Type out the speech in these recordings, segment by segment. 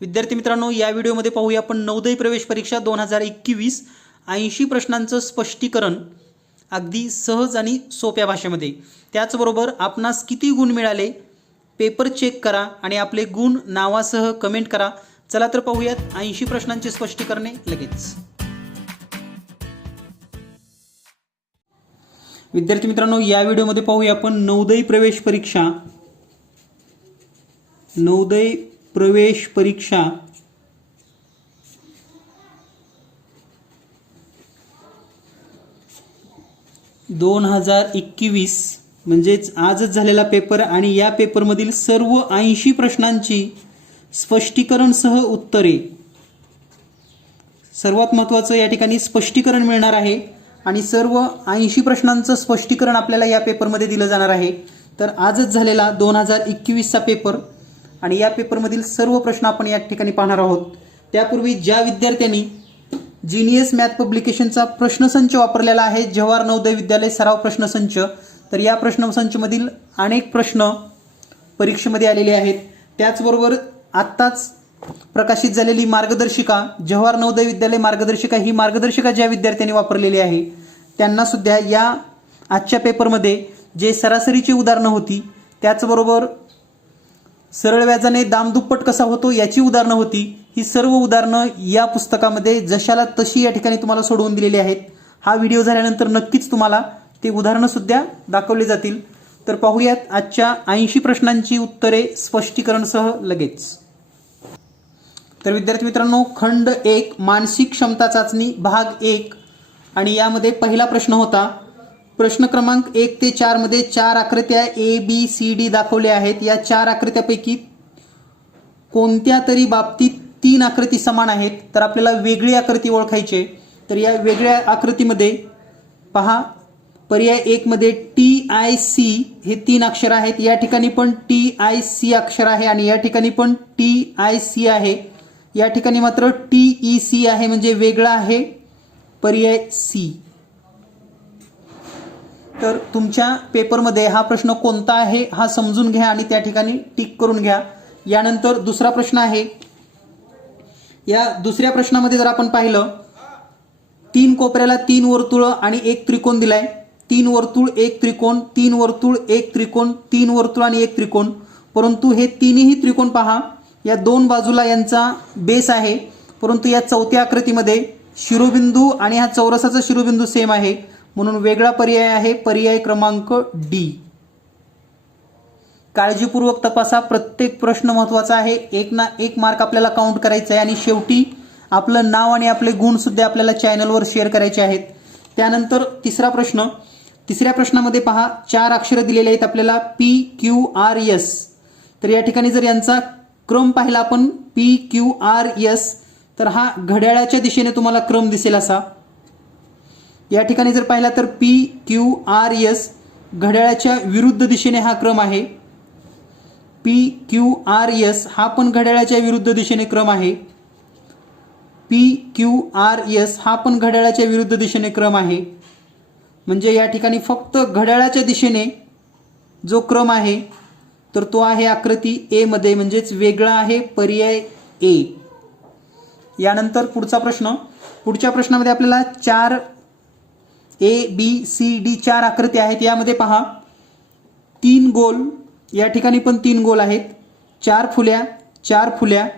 विद्यार्थी मित्रांनो, या व्हिडिओमध्ये पाहूया आपण नवोदय प्रवेश परीक्षा 2021 80 प्रश्नांचं स्पष्टीकरण अगदी सहज आणि सोप्या भाषेमध्ये। त्याचबरोबर आपणास किती गुण मिळाले पेपर चेक करा आणि आपले गुण नावासह कमेंट करा। चला तर पाहूयात 80 प्रश्नांचे स्पष्टीकरणे लगेच। विद्यार्थी मित्रांनो, या व्हिडिओमध्ये पाहूया आपण नवोदय प्रवेश परीक्षा 2021 म्हणजेच आजच झालेला पेपर आणि या पेपरमधील सर्व 80 प्रश्नांची स्पष्टीकरण सह उत्तरे। सर्वात महत्त्वाचं या ठिकाणी स्पष्टीकरण मिळणार आहे आणि सर्व 80 प्रश्नांचं स्पष्टीकरण आपल्याला या पेपरमध्ये दिलं जाणार आहे। तर आजच झालेला 2021 चा पेपर आणि या पेपरमधील सर्व प्रश्न आपण या ठिकाणी पाहणार आहोत। त्यापूर्वी ज्या विद्यार्थ्यांनी जीनियस मॅथ पब्लिकेशनचा प्रश्नसंच वापरलेला आहे, जवाहर नवोदय विद्यालय सराव प्रश्नसंच, तर या प्रश्नसंचमधील अनेक प्रश्न परीक्षेमध्ये आलेले आहेत। त्याचबरोबर आत्ताच प्रकाशित झालेली मार्गदर्शिका जवाहर नवोदय विद्यालय मार्गदर्शिका, ही मार्गदर्शिका ज्या विद्यार्थ्यांनी वापरलेली आहे त्यांना सुद्धा या आजच्या पेपरमध्ये जे सरासरीची उदाहरणं होती, त्याचबरोबर सरळ व्याजाने दामदुप्पट कसा होतो याची उदाहरणं होती, ही सर्व उदाहरणं या पुस्तकामध्ये जशाला तशी या ठिकाणी तुम्हाला सोडवून दिलेली आहेत। हा व्हिडिओ झाल्यानंतर नक्कीच तुम्हाला ते उदाहरणं सुद्धा दाखवले जातील। तर पाहूयात आजच्या 80 प्रश्नांची उत्तरे स्पष्टीकरणसह लगेच। तर विद्यार्थी मित्रांनो, खंड 1 मानसिक क्षमता चाचणी भाग 1 आणि यामध्ये पहिला प्रश्न होता। प्रश्न क्रमांक 1 ते 4 मध्ये 4 आकृत्या ABCD दाखवल्या आहेत। या 4 आकृत्यापैकी कोणत्या तरी बाबतीत 3 आकृती समान आहेत, तर आपल्याला वेगळी आकृती ओळखायची। तर या वेगळ्या आकृतीमध्ये पहा, पर्याय 1 मध्ये TIC हे 3 अक्षर आहेत। या ठिकाणी पण TIC अक्षर आहे आणि या ठिकाणी पण TIC आहे। या ठिकाणी मात्र TEC आहे, म्हणजे वेगळा आहे पर्याय C। तर तुमच्या पेपरमध्ये हा प्रश्न कोणता आहे हा समजून घ्या आणि त्या ठिकाणी टिक करून घ्या। यानंतर दुसरा प्रश्न आहे। या दुसऱ्या प्रश्नामध्ये जर आपण पाहिलं, 3 कोपऱ्याला 3 वर्तुळ आणि 1 त्रिकोण दिलाय। 3 वर्तुळ 1 त्रिकोण, 3 वर्तुळ 1 त्रिकोण, 3 वर्तुळ आणि 1 त्रिकोण, परंतु हे तिन्ही त्रिकोण पहा, या दोन बाजूला यांचा बेस आहे, परंतु या चौथ्या आकृतीमध्ये शिरोबिंदू आणि हा चौरसाचा शिरोबिंदू सेम आहे, म्हणून वेगळा पर्याय आहे पर्याय क्रमांक D। काळजीपूर्वक तपासा, प्रत्येक प्रश्न महत्त्वाचा आहे। एक मार्क आपल्याला काउंट करायचा आहे आणि शेवटी आपलं नाव आणि आपले गुण सुद्धा आपल्याला चॅनलवर शेअर करायचे आहेत। त्यानंतर तिसरा प्रश्न, तिसऱ्या प्रश्नामध्ये पहा 4 अक्षरे दिलेले आहेत आपल्याला PQRS। तर या ठिकाणी जर यांचा क्रम पाहिला आपण PQRS, तर हा घड्याळाच्या दिशेने तुम्हाला क्रम दिसेल असा। या ठिकाणी जर पाहिला तर PQRS घड्याळाच्या विरुद्ध दिशेने हा क्रम आहे। PQRS हा पण घड्याळाच्या विरुद्ध दिशेने क्रम आहे। PQRS हा पण घड्याळाच्या विरुद्ध दिशेने क्रम आहे। म्हणजे या ठिकाणी फक्त घड्याळाच्या दिशेने जो क्रम आहे तर तो आहे आकृती A मध्ये, म्हणजेच वेगळा आहे पर्याय A। यानंतर पुढचा प्रश्न, पुढच्या प्रश्नामध्ये आपल्याला 4 ABCD 4 आकृती आहेत। यामध्ये पहा 3 गोल, या ठिकाणी पण 3 गोल आहेत, 4 फुल्या, 4 फुल्या,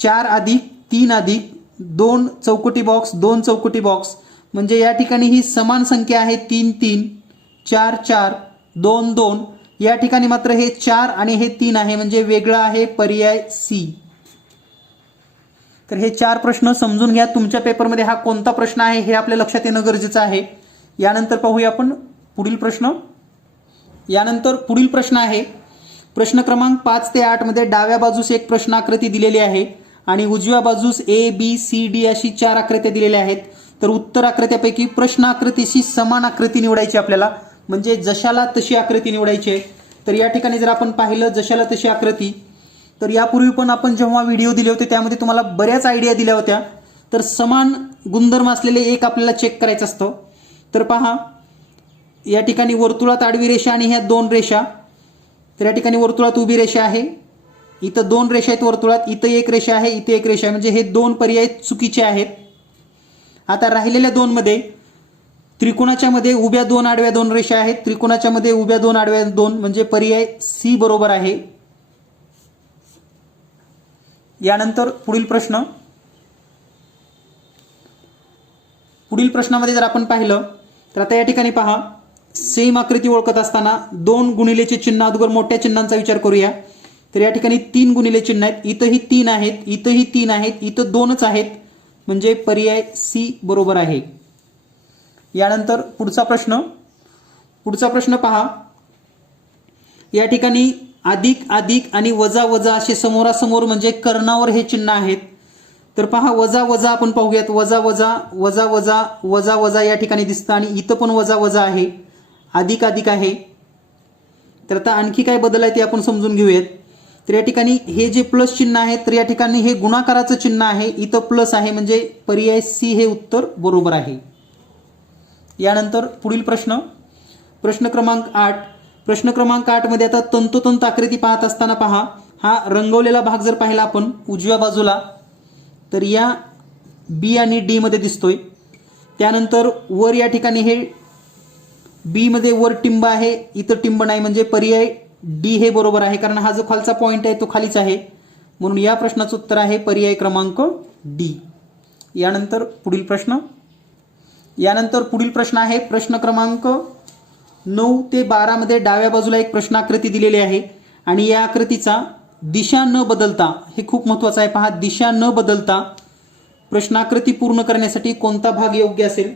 4 अधिक 3 अधिक 2 चौकटी बॉक्स, 2 चौकटी बॉक्स, म्हणजे या ठिकाणी ही समान संख्या आहे 3 3, 4 4, 2 2। या ठिकाणी मात्र हे 4 आणि हे 3 आहे, म्हणजे वेगळा आहे पर्याय C। तर हे 4 प्रश्न समजून घ्या, तुमच्या पेपरमध्ये हा कोणता प्रश्न आहे हे आपल्या लक्षात येणं गरजेचं आहे। यानंतर पाहूया आपण पुढील प्रश्न। यानंतर पुढील प्रश्न आहे प्रश्न क्रमांक 5 ते 8 मध्ये डाव्या बाजूस एक प्रश्न आकृती दिलेली आहे आणि उजव्या बाजूस ABCD अशी 4 आकृत्या दिलेल्या आहेत। तर उत्तर आकृत्यापैकी प्रश्न आकृतीशी समान आकृती निवडायची आपल्याला, म्हणजे जशाला तशी आकृती निवडायची आहे। तर या ठिकाणी जर आपण पाहिलं जशाला तशी आकृती, तर यापूर्वी पण आपण जेव्हा व्हिडिओ दिले होते त्यामध्ये तुम्हाला बऱ्याच आयडिया दिल्या होत्या। तर समान गुणधर्म असलेले एक आपल्याला चेक करायचं असतं। तर पहा, या ठिकाणी वर्तुळात आडवी रेषा आणि ह्या 2 रेषा, तर या ठिकाणी वर्तुळात उभी रेषा आहे इथं 2 रेषा आहेत वर्तुळात, इथं एक रेषा आहे, इथे एक रेषा आहे, म्हणजे हे 2 पर्याय चुकीचे आहेत. आता राहिलेल्या 2 मध्ये त्रिकोणाच्या मध्ये उभ्या 2 आडव्या 2 रेषा आहेत, त्रिकोणाच्या मध्ये उभ्या 2 आडव्या 2, म्हणजे पर्याय सी बरोबर आहे. यानंतर पुढील प्रश्नामध्ये जर आपण पाहिलं तर आता या ठिकाणी पहा, सेम आकृती ओळखत असताना 2 गुणिलेचे चिन्ह, अगोदर मोठ्या चिन्हांचा विचार करूया. तर या ठिकाणी 3 गुणिले चिन्ह आहेत, इथंही 3 आहेत, इथंही 3 आहेत, इथं 2च आहेत, म्हणजे पर्याय सी बरोबर आहे. यानंतर पुढचा प्रश्न पहा, या ठिकाणी अधिक अधिक आणि वजा वजा असे समोरासमोर म्हणजे कर्णावर हे चिन्ह आहेत. तर पहा, वजा वजा आपण पाहूयात, वजा वजा वजा वजा वजा वजा या ठिकाणी दिसतं आणि इथं पण वजा वजा आहे, अधिक अधिक आहे. तर आता आणखी काय बदल आहे ते आपण समजून घेऊयात. तर या ठिकाणी हे जे प्लस चिन्ह आहे, तर या ठिकाणी हे गुणाकाराचं चिन्ह आहे, इथं प्लस आहे, म्हणजे पर्याय सी हे उत्तर बरोबर आहे. यानंतर पुढील प्रश्न क्रमांक 8 मध्ये आता तंतोतंत आकृती पाहत असताना पहा, हा रंगवलेला भाग जर पाहिला आपण उजव्या बाजूला, तर या बी आणि डी मध्ये दिसतोय. त्यानंतर वर या ठिकाणी हे बी मध्ये वर टिंब आहे, इथं टिंब नाही, म्हणजे पर्याय डी हे बरोबर आहे, कारण हा जो खालचा पॉइंट आहे तो खालीच आहे, म्हणून या प्रश्नाचं उत्तर आहे पर्याय क्रमांक डी. यानंतर पुढील प्रश्न आहे प्रश्न क्रमांक 9 ते 12 मध्ये डाव्या बाजूला एक प्रश्नाकृती दिलेली आहे आणि या आकृतीचा दिशा न बदलता, हे खूप महत्वाचं आहे, पहा, दिशा न बदलता प्रश्नाकृती पूर्ण करण्यासाठी कोणता भाग योग्य असेल.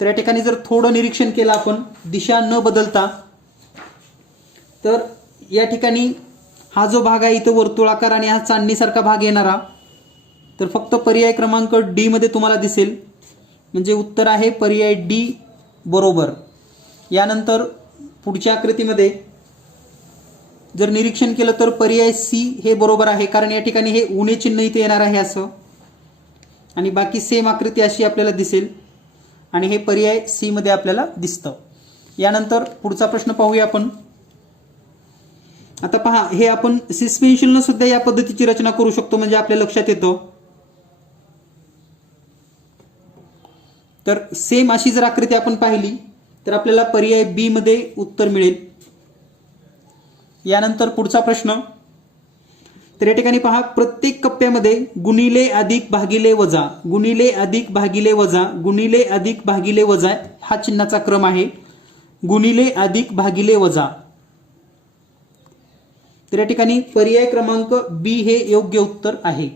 तर या ठिकाणी जर थोडं निरीक्षण केलं आपण, दिशा न बदलता, तर या ठिकाणी हा जो भाग आहे इथं वर्तुळाकार आणि हा चांदणीसारखा भाग येणारा, तर फक्त पर्याय क्रमांक डी मध्ये तुम्हाला दिसेल, म्हणजे उत्तर आहे पर्याय डी बरोबर. यानंतर पुढच्या आकृतीमध्ये जर निरीक्षण केलं तर पर्याय सी हे बरोबर आहे, कारण या ठिकाणी हे उणे चिन्ह इथे येणार आहे असं, आणि बाकी सेम आकृती अशी आपल्याला दिसेल आणि हे पर्याय सी मध्ये आपल्याला दिसतं. यानंतर पुढचा प्रश्न पाहूया आपण. आता पहा, हे आपण सस्पेन्शननं सुद्धा या पद्धतीची रचना करू शकतो, म्हणजे आपल्या लक्षात येतं. तर सेम अशी जर आकृती आपण पाहिली तर आपल्याला पर्याय बी मध्ये उत्तर मिळेल. यानंतर पुढचा प्रश्न, तर या ठिकाणी पहा, प्रत्येक कप्प्यामध्ये गुणिले अधिक भागिले वजा, गुणिले अधिक भागिले वजा, गुणिले अधिक भागिले वजा हा चिन्हाचा क्रम आहे, गुणिले अधिक भागिले वजा. तर या ठिकाणी पर्याय क्रमांक बी हे योग्य उत्तर आहे,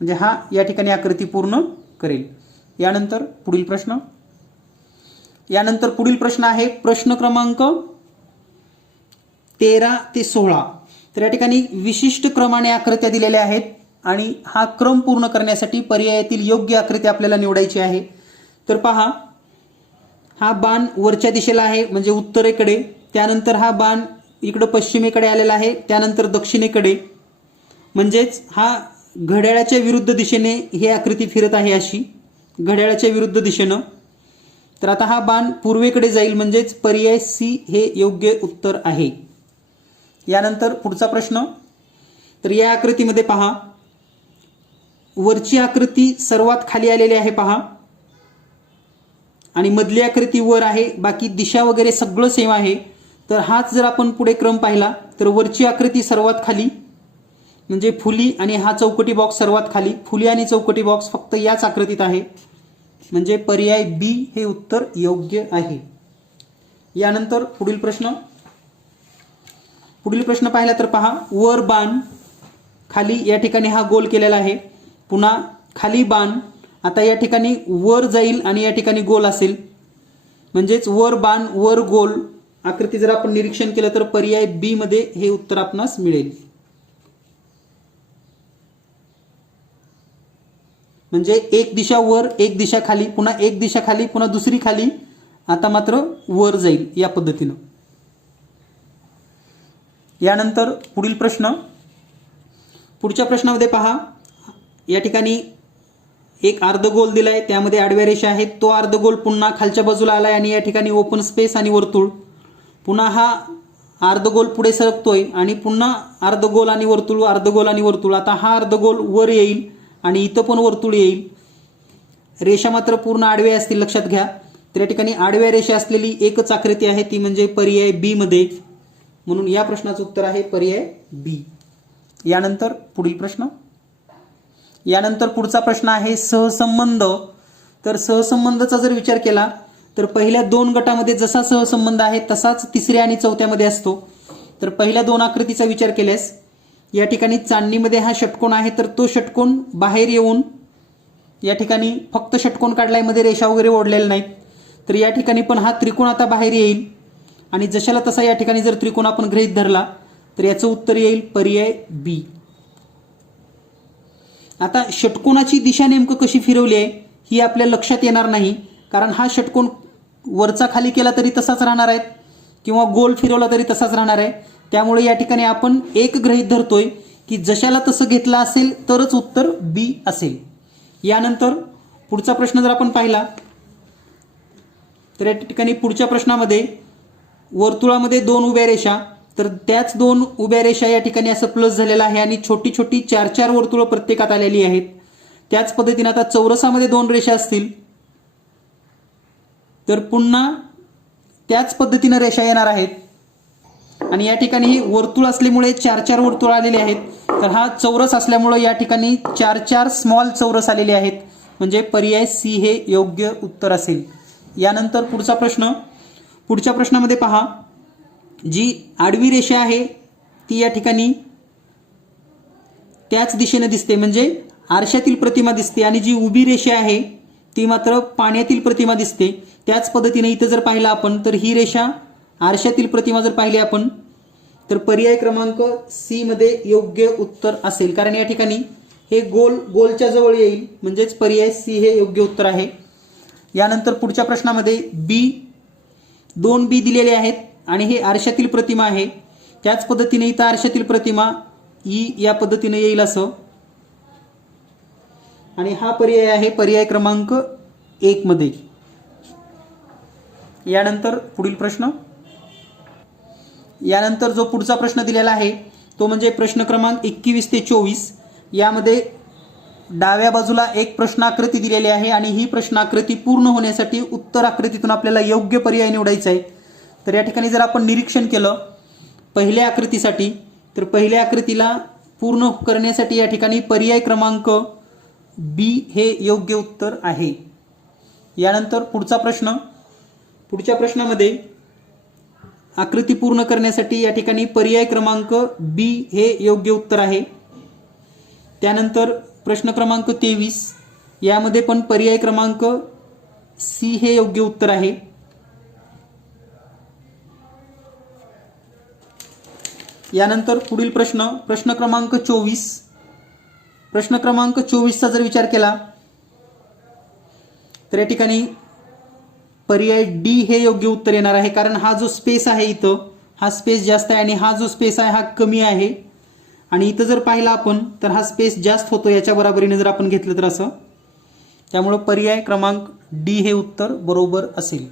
म्हणजे हा या ठिकाणी आकृती पूर्ण करेल. यानंतर पुढील प्रश्न आहे प्रश्न क्रमांक 13 ते 16. तर या ठिकाणी विशिष्ट क्रमाने आकृत्या दिलेल्या आहेत आणि हा क्रम पूर्ण करण्यासाठी पर्यायातील योग्य आकृती आपल्याला निवडायची आहे. तर पहा, हा बाण वरच्या दिशेला आहे म्हणजे उत्तरेकडे, त्यानंतर हा बाण इकडं पश्चिमेकडे आलेला आहे, त्यानंतर दक्षिणेकडे, म्हणजेच हा घड्याळाच्या विरुद्ध दिशेने ही आकृती फिरत आहे, अशी घड्याळाच्या विरुद्ध दिशेनं. तर आता हा बाण पूर्वेकडे जाईल, म्हणजेच पर्याय सी हे योग्य उत्तर आहे. यानंतर पुढचा प्रश्न, तर या आकृतीमध्ये पहा, वरची आकृती सर्वात खाली आलेली आहे पहा, आणि मधली आकृती वर आहे, बाकी दिशा वगैरे सगळं सेम आहे. तर हाच जर आपण पुढे क्रम पाहिला तर वरची आकृती सर्वात खाली म्हणजे फुली, आणि हा चौकटी बॉक्स सर्वात खाली, फुली आणि चौकटी बॉक्स फक्त याच आकृतीत आहे, म्हणजे पर्याय बी हे उत्तर योग्य आहे. यानंतर पुढील प्रश्न पाहिला तर पहा, वर बाण, खाली या ठिकाणी हा गोल केलेला आहे, पुन्हा खाली बाण, आता या ठिकाणी वर जाईल आणि या ठिकाणी गोल असेल, म्हणजेच वर बाण वर गोल आकृती जर आपण निरीक्षण केलं तर पर्याय बी मध्ये हे उत्तर आपणास मिळेल. म्हणजे एक दिशा वर, एक दिशा खाली, पुन्हा एक दिशा खाली, पुन्हा दुसरी खाली, आता मात्र वर जाईल या पद्धतीनं. यानंतर पुढील पुढच्या प्रश्नामध्ये पहा, या ठिकाणी एक अर्धगोल दिलाय, त्यामध्ये आडव्या रेषा आहेत, तो अर्धगोल पुन्हा खालच्या बाजूला आलाय आणि या ठिकाणी ओपन स्पेस आणि वर्तुळ, पुन्हा हा अर्धगोल पुढे सरकतोय आणि पुन्हा अर्धगोल आणि वर्तुळ, अर्धगोल आणि वर्तुळ. आता हा अर्धगोल वर येईल आणि इथं पण वर्तुळ येईल. रेषा मात्र पूर्ण आडव्या असतील, लक्षात घ्या. तर या ठिकाणी आडव्या रेषा असलेली एकच आकृती आहे, ती म्हणजे पर्याय बी मध्ये. म्हणून या प्रश्नाचं उत्तर आहे पर्याय बी. यानंतर पुढील प्रश्न. यानंतर पुढचा प्रश्न आहे सहसंबंध. तर सहसंबंधाचा जर विचार केला तर पहिल्या दोन गटामध्ये जसा सहसंबंध आहे तसाच तिसऱ्या आणि चौथ्यामध्ये असतो. तर पहिल्या दोन आकृतीचा विचार केल्यास या ठिकाणी चांदणीमध्ये हा षटकोन आहे, तर तो षटकोन बाहेर येऊन या ठिकाणी फक्त षटकोन काढलाय, मध्ये रेषा वगैरे ओढलेल्या नाहीत. तर या ठिकाणी पण हा त्रिकोण आता बाहेर येईल आणि जशाला तसा या ठिकाणी जर त्रिकोण आपण गृहीत धरला तर याचं उत्तर येईल पर्याय बी. आता षटकोनाची दिशा नेमकं कशी फिरवली आहे ही आपल्या लक्षात येणार नाही, कारण हा षटकोन वरचा खाली केला तरी तसाच राहणार आहे किंवा गोल फिरवला तरी तसाच राहणार आहे. त्यामुळे या ठिकाणी आपण एक गृहीत धरतोय की जशाला तसं घेतलं असेल तरच उत्तर बी असेल. यानंतर पुढचा प्रश्न जर आपण पाहिला तर या ठिकाणी पुढच्या प्रश्नामध्ये वर्तुळामध्ये दोन उभ्या रेषा, तर त्याच दोन उभ्या रेषा या ठिकाणी असं प्लस झालेला आहे आणि छोटी छोटी 4-4 वर्तुळ प्रत्येकात आलेली आहेत. त्याच पद्धतीने आता चौरसामध्ये दोन रेषा असतील तर पुन्हा त्याच पद्धतीने रेषा येणार आहेत आणि या ठिकाणी वर्तुळ असल्यामुळे 4-4 वर्तुळ आलेले आहेत. तर हा चौरस असल्यामुळे या ठिकाणी 4-4 स्मॉल चौरस आलेले आहेत, म्हणजे पर्याय सी हे योग्य उत्तर असेल. यानंतर पुढचा प्रश्न. पुढच्या प्रश्नामध्ये पहा, जी आडवी रेषा आहे ती या ठिकाणी त्याच दिशेने दिसते, म्हणजे आरशातील प्रतिमा दिसते, आणि जी उभी रेषा आहे ती मात्र पाण्यातील प्रतिमा दिसते. त्याच पद्धतीने इथं जर पाहिलं आपण तर ही रेषा आरशातील प्रतिमा जर पाहिली आपण तर पर्याय क्रमांक सी मध्ये योग्य उत्तर असेल, कारण या ठिकाणी हे गोलच्या जवळ येईल, म्हणजेच पर्याय सी हे योग्य उत्तर आहे. यानंतर पुढच्या प्रश्नामध्ये दोन बी दिलेले आहेत आणि हे आरशातील प्रतिमा आहे. त्याच पद्धतीने इथं आरशातील प्रतिमा ई या पद्धतीने येईल असं, आणि हा पर्याय आहे पर्याय क्रमांक 1 मध्ये. यानंतर पुढील प्रश्न. यानंतर जो पुढचा प्रश्न दिलेला आहे तो म्हणजे प्रश्न क्रमांक 21 ते 24. यामध्ये डाव्या बाजूला एक प्रश्नाकृती दिलेली आहे आणि ही प्रश्नाकृती पूर्ण होण्यासाठी उत्तर आकृतीतून आपल्याला योग्य पर्याय निवडायचा आहे. तर या ठिकाणी जर आपण निरीक्षण केलं पहिल्या आकृतीसाठी तर पहिल्या आकृतीला पूर्ण करण्यासाठी या ठिकाणी पर्याय क्रमांक बी हे योग्य उत्तर आहे. यानंतर पुढचा प्रश्न. पुढच्या प्रश्नामध्ये आकृती पूर्ण करण्यासाठी या ठिकाणी पर्याय क्रमांक बी हे योग्य उत्तर आहे. त्यानंतर प्रश्न क्रमांक 23. यामध्ये पण पर्याय क्रमांक सी हे योग्य उत्तर आहे. यानंतर पुढील प्रश्न. प्रश्न क्रमांक 24. प्रश्न क्रमांक 24चा जर विचार केला तर या ठिकाणी पर्याय डी हे योग्य उत्तर येणार आहे, कारण हा जो स्पेस आहे इथं हा स्पेस जास्त आहे आणि हा जो स्पेस आहे हा कमी आहे, आणि इथं जर पाहिला आपण तर हा स्पेस जास्त होतो याच्या बरोबरीने जर आपण घेतलं तर असं. त्यामुळं पर्याय क्रमांक डी हे उत्तर बरोबर असेल.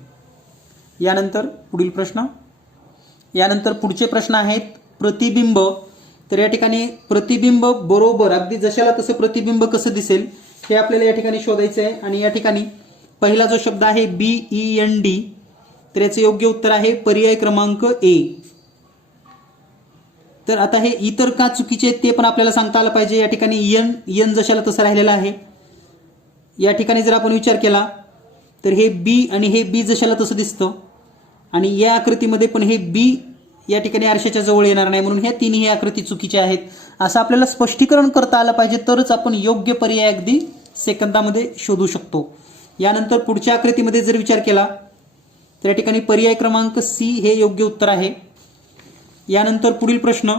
यानंतर पुढील प्रश्न. यानंतर पुढचे प्रश्न आहेत प्रतिबिंब. तर या ठिकाणी प्रतिबिंब बरोबर अगदी जशाला तसं प्रतिबिंब कसं दिसेल हे आपल्याला या ठिकाणी शोधायचं आहे. आणि या ठिकाणी पहिला जो शब्द आहे BEND, तर याचं योग्य उत्तर आहे पर्याय क्रमांक ए. तर आता हे इतर का चुकीचे आहेत ते पण आपल्याला सांगता आलं पाहिजे. या ठिकाणी एन जशाला तसं राहिलेला आहे. या ठिकाणी जर आपण विचार केला तर हे बी आणि हे बी जशाला तसं दिसतं, आणि या आकृतीमध्ये पण हे बी या ठिकाणी आरशाच्या जवळ येणार नाही, म्हणून ह्या तिन्ही आकृती चुकीच्या आहेत असं आपल्याला स्पष्टीकरण करता आलं पाहिजे, तरच आपण योग्य पर्याय अगदी सेकंदामध्ये शोधू शकतो. यानंतर पुढच्या आकृतीमध्ये जर विचार केला तर या ठिकाणी पर्याय क्रमांक सी हे योग्य उत्तर आहे. यानंतर पुढील प्रश्न.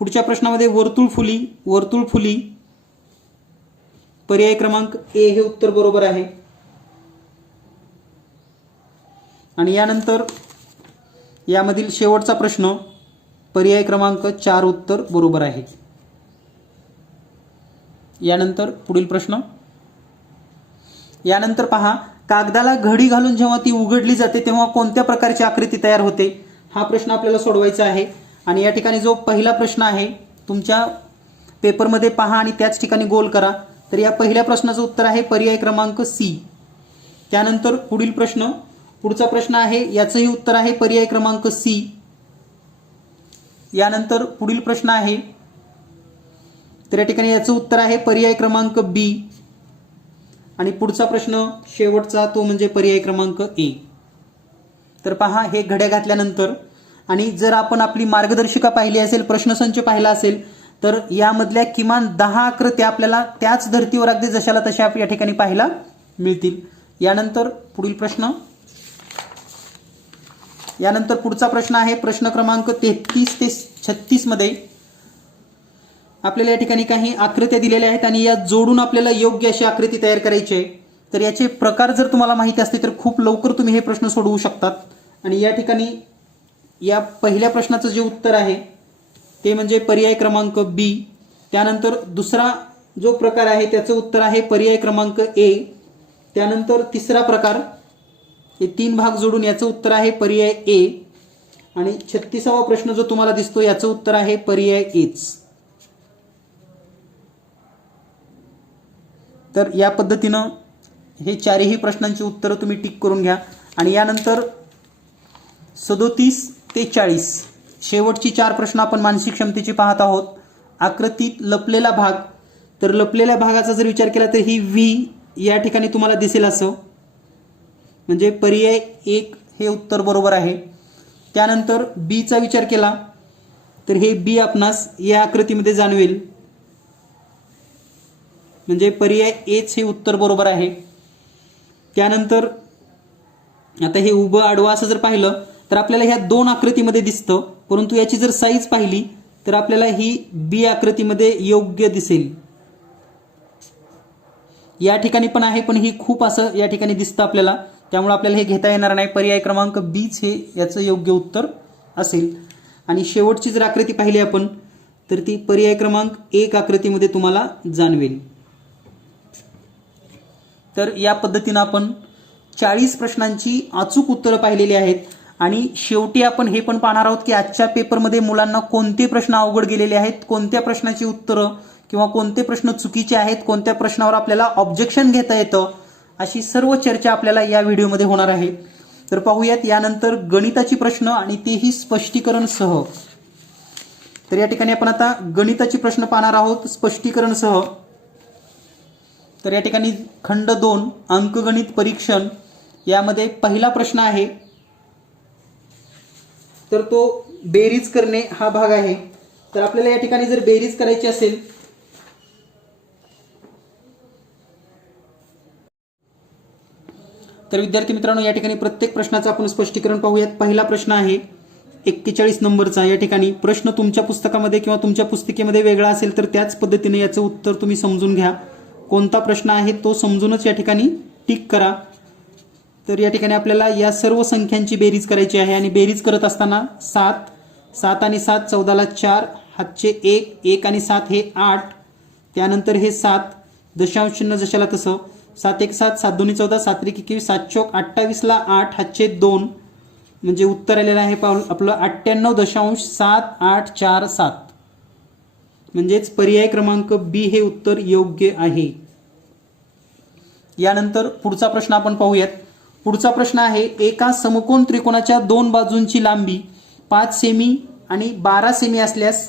पुढच्या प्रश्नामध्ये वर्तुळ फुली पर्याय क्रमांक ए हे उत्तर बरोबर आहे. आणि यानंतर यामधील शेवटचा प्रश्न पर्याय क्रमांक 4 उत्तर बरोबर आहे. यानंतर पुढील प्रश्न. यानंतर पहा, कागदाला घडी घालून जेव्हा ती उघडली जाते तेव्हा कोणत्या प्रकारची आकृती तयार होते. हा प्रश्न आपल्याला सोडवायचा आहे. आणि या ठिकाणी जो पहिला प्रश्न आहे तुमच्या पेपरमध्ये पहा आणि त्याच ठिकाणी गोल करा. तर या पहिल्या प्रश्नाचं उत्तर आहे पर्याय क्रमांक सी. त्यानंतर पुढचा प्रश्न आहे याचंही उत्तर आहे पर्याय क्रमांक सी. यानंतर पुढील प्रश्न आहे तर या ठिकाणी याचं उत्तर आहे पर्याय क्रमांक बी. आणि पुढचा प्रश्न शेवटचा तो म्हणजे पर्याय क्रमांक ए. तर पहा हे घड्या घातल्यानंतर आणि जर आपण आपली मार्गदर्शिका पाहिली असेल, प्रश्नसंच पाहिला असेल, तर यामधल्या किमान 10 आकृत्या आपल्याला त्याच धर्तीवर अगदी जशाला तशा या ठिकाणी पाहायला मिळतील. यानंतर पुढचा प्रश्न आहे प्रश्न क्रमांक 33 ते 36 मध्ये आपल्याला या ठिकाणी काही आकृत्या दिलेल्या आहेत आणि या जोडून आपल्याला योग्य अशी आकृती तयार करायची आहे. तर याचे प्रकार जर तुम्हाला माहिती असते तर खूप लवकर तुम्ही हे प्रश्न सोडवू शकतात. आणि या ठिकाणी या पहिल्या प्रश्नाचं जे उत्तर आहे ते म्हणजे पर्याय क्रमांक बी. त्यानंतर दुसरा जो प्रकार आहे त्याचं उत्तर आहे पर्याय क्रमांक ए. त्यानंतर तिसरा प्रकार हे 3 भाग जोडून याचं उत्तर आहे पर्याय ए. आणि 36वा प्रश्न जो तुम्हाला दिसतो याचं उत्तर आहे पर्याय एच. तर या पद्धतीनं हे चारही प्रश्नांची उत्तरं तुम्ही टिक करून घ्या. आणि यानंतर 37 ते 40 शेवटची 4 प्रश्न आपण मानसिक क्षमतेची पाहत आहोत. आकृतीत लपलेला भाग, तर लपलेल्या भागाचा जर विचार केला तर ही व्ही या ठिकाणी तुम्हाला दिसेल असं, म्हणजे पर्याय 1 हे उत्तर बरोबर आहे. त्यानंतर बीचा विचार केला तर हे बी आपणास या आकृतीमध्ये जाणवेल, म्हणजे पर्याय एच हे उत्तर बरोबर आहे. त्यानंतर आता हे उभं आडवं असं जर पाहिलं तर आपल्याला ह्या 2 आकृतीमध्ये दिसतं, परंतु याची जर साईज पाहिली तर आपल्याला ही बी आकृतीमध्ये योग्य दिसेल. या ठिकाणी पण आहे, पण ही खूप असं या ठिकाणी दिसतं आपल्याला, त्यामुळे आपल्याला हे घेता येणार नाही. पर्याय क्रमांक बीच हे याचं योग्य उत्तर असेल. आणि शेवटची जर आकृती पाहिली आपण तर ती पर्याय क्रमांक 1 आकृतीमध्ये तुम्हाला जाणवेल. तर या पद्धतीनं आपण 40 प्रश्नांची अचूक उत्तरं पाहिलेली आहेत. आणि शेवटी आपण हे पण पाहणार आहोत की आजच्या पेपरमध्ये मुलांना कोणते प्रश्न अवघड गेलेले आहेत, कोणत्या प्रश्नाची उत्तरं किंवा कोणते प्रश्न चुकीचे आहेत, कोणत्या प्रश्नावर आपल्याला ऑब्जेक्शन घेता येतं, अशी सर्व चर्चा आपल्याला या व्हिडिओमध्ये होणार आहे. तर पाहूयात यानंतर गणिताची प्रश्न आणि तेही स्पष्टीकरण सह. तर या ठिकाणी आपण आता गणिताची प्रश्न पाहणार आहोत स्पष्टीकरण सह. तर या ठिकाणी खंड 2 अंकगणित परीक्षण यामध्ये पहिला प्रश्न आहे तर तो बेरीज करणे हा भाग आहे. तर आपल्याला या ठिकाणी जर बेरीज करायची असेल तर विद्यार्थी मित्रांनो या ठिकाणी प्रत्येक प्रश्नाचं आपण स्पष्टीकरण पाहूयात. पहिला प्रश्न आहे 41 नंबरचा. या ठिकाणी प्रश्न तुमच्या पुस्तकामध्ये किंवा तुमच्या पुस्तिकेमध्ये वेगळा असेल तर त्याच पद्धतीने याचं उत्तर तुम्ही समजून घ्या. कोणता प्रश्न आहे तो समजूनच या ठिकाणी टिक करा. तर या ठिकाणी आपल्याला या सर्व संख्यांची बेरीज करायची आहे आणि बेरीज करत असताना 7 आणि 7 14ला 4, हातचे 1, 1 आणि 7 हे 8, त्यानंतर हे 7 दशांश चिन्ह जशाला तसं 7 1 7, 7 2 14, 7 3 21, 7 चौक 28ला 8, हातचे 2, म्हणजे उत्तर आलेलं आहे आपलं 98.7847, म्हणजेच पर्याय क्रमांक बी हे उत्तर योग्य आहे. यानंतर पुढचा प्रश्न आपण पाहूयात. पुढचा प्रश्न आहे एका समकोन त्रिकोणाच्या 2 बाजूंची लांबी 5 सेमी आणि 12 सेमी असल्यास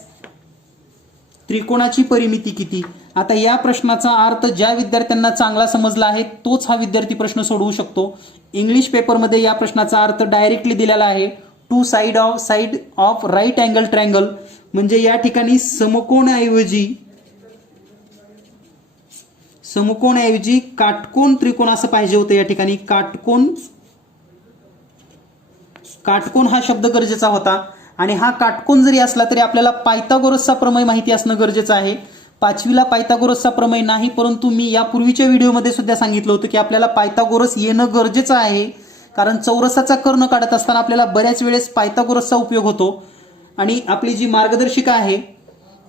त्रिकोणाची परिमिती किती. आता या प्रश्नाचा अर्थ ज्या विद्यार्थ्यांना चांगला समजला आहे तोच हा विद्यार्थी प्रश्न सोडवू शकतो. इंग्लिश पेपरमध्ये या प्रश्नाचा अर्थ डायरेक्टली दिलेला आहे two side of right angle triangle, म्हणजे या ठिकाणी समकोणाऐवजी काटकोन त्रिकोण असं पाहिजे होतं. या ठिकाणी काटकोन हा शब्द गरजेचा होता. आणि हा काटकोन जरी असला तरी आपल्याला पायथागोरसचा प्रमेय माहिती असणं गरजेचं आहे. 5वीला पायथागोरसचा प्रमेय नाही, परंतु मी यापूर्वीच्या व्हिडिओमध्ये सुद्धा सांगितलं होतं की आपल्याला पायथागोरस येणं गरजेचं आहे, कारण चौरसाचा कर्ण काढत असताना आपल्याला बऱ्याच वेळेस पायथागोरसचा उपयोग होतो. आणि आपली जी मार्गदर्शिका आहे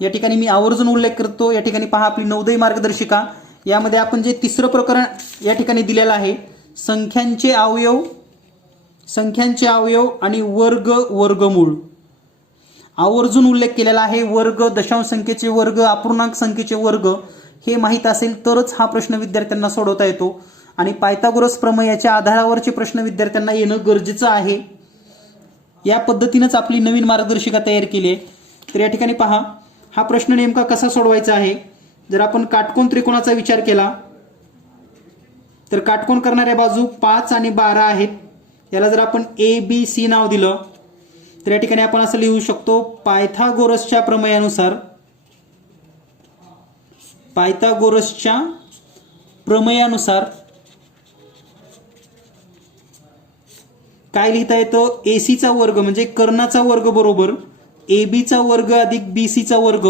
या ठिकाणी मी आवर्जून उल्लेख करतो. या ठिकाणी पहा आपली नवोदय मार्गदर्शिका, यामध्ये आपण जे 3रं प्रकरण या ठिकाणी दिलेलं आहे संख्यांचे अवयव संख्यांचे अवयव आणि वर्ग वर्गमूळ आवर्जून उल्लेख केलेला आहे. वर्ग, दशांश संख्येचे वर्ग, अपूर्णांक संख्येचे वर्ग हे माहीत असेल तरच हा प्रश्न विद्यार्थ्यांना सोडवता येतो. आणि पायथागोरस प्रमेयाच्या आधारावरचे प्रश्न विद्यार्थ्यांना येणं गरजेचं आहे. या पद्धतीनेच आपली नवीन मार्गदर्शिका तयार केली आहे. तर या ठिकाणी पहा, हा प्रश्न नेमका कसा सोडवायचा आहे. जर आपण काटकोन त्रिकोणाचा विचार केला तर काटकोन करणाऱ्या बाजू 5 आणि 12 आहेत. याला जर आपण ABC नाव दिलं तर या ठिकाणी आपण असं लिहू शकतो, पायथागोरसच्या प्रमेयानुसार काय लिहिता येतं, ACचा वर्ग म्हणजे कर्णाचा वर्ग बरोबर ABचा वर्ग अधिक BCचा वर्ग.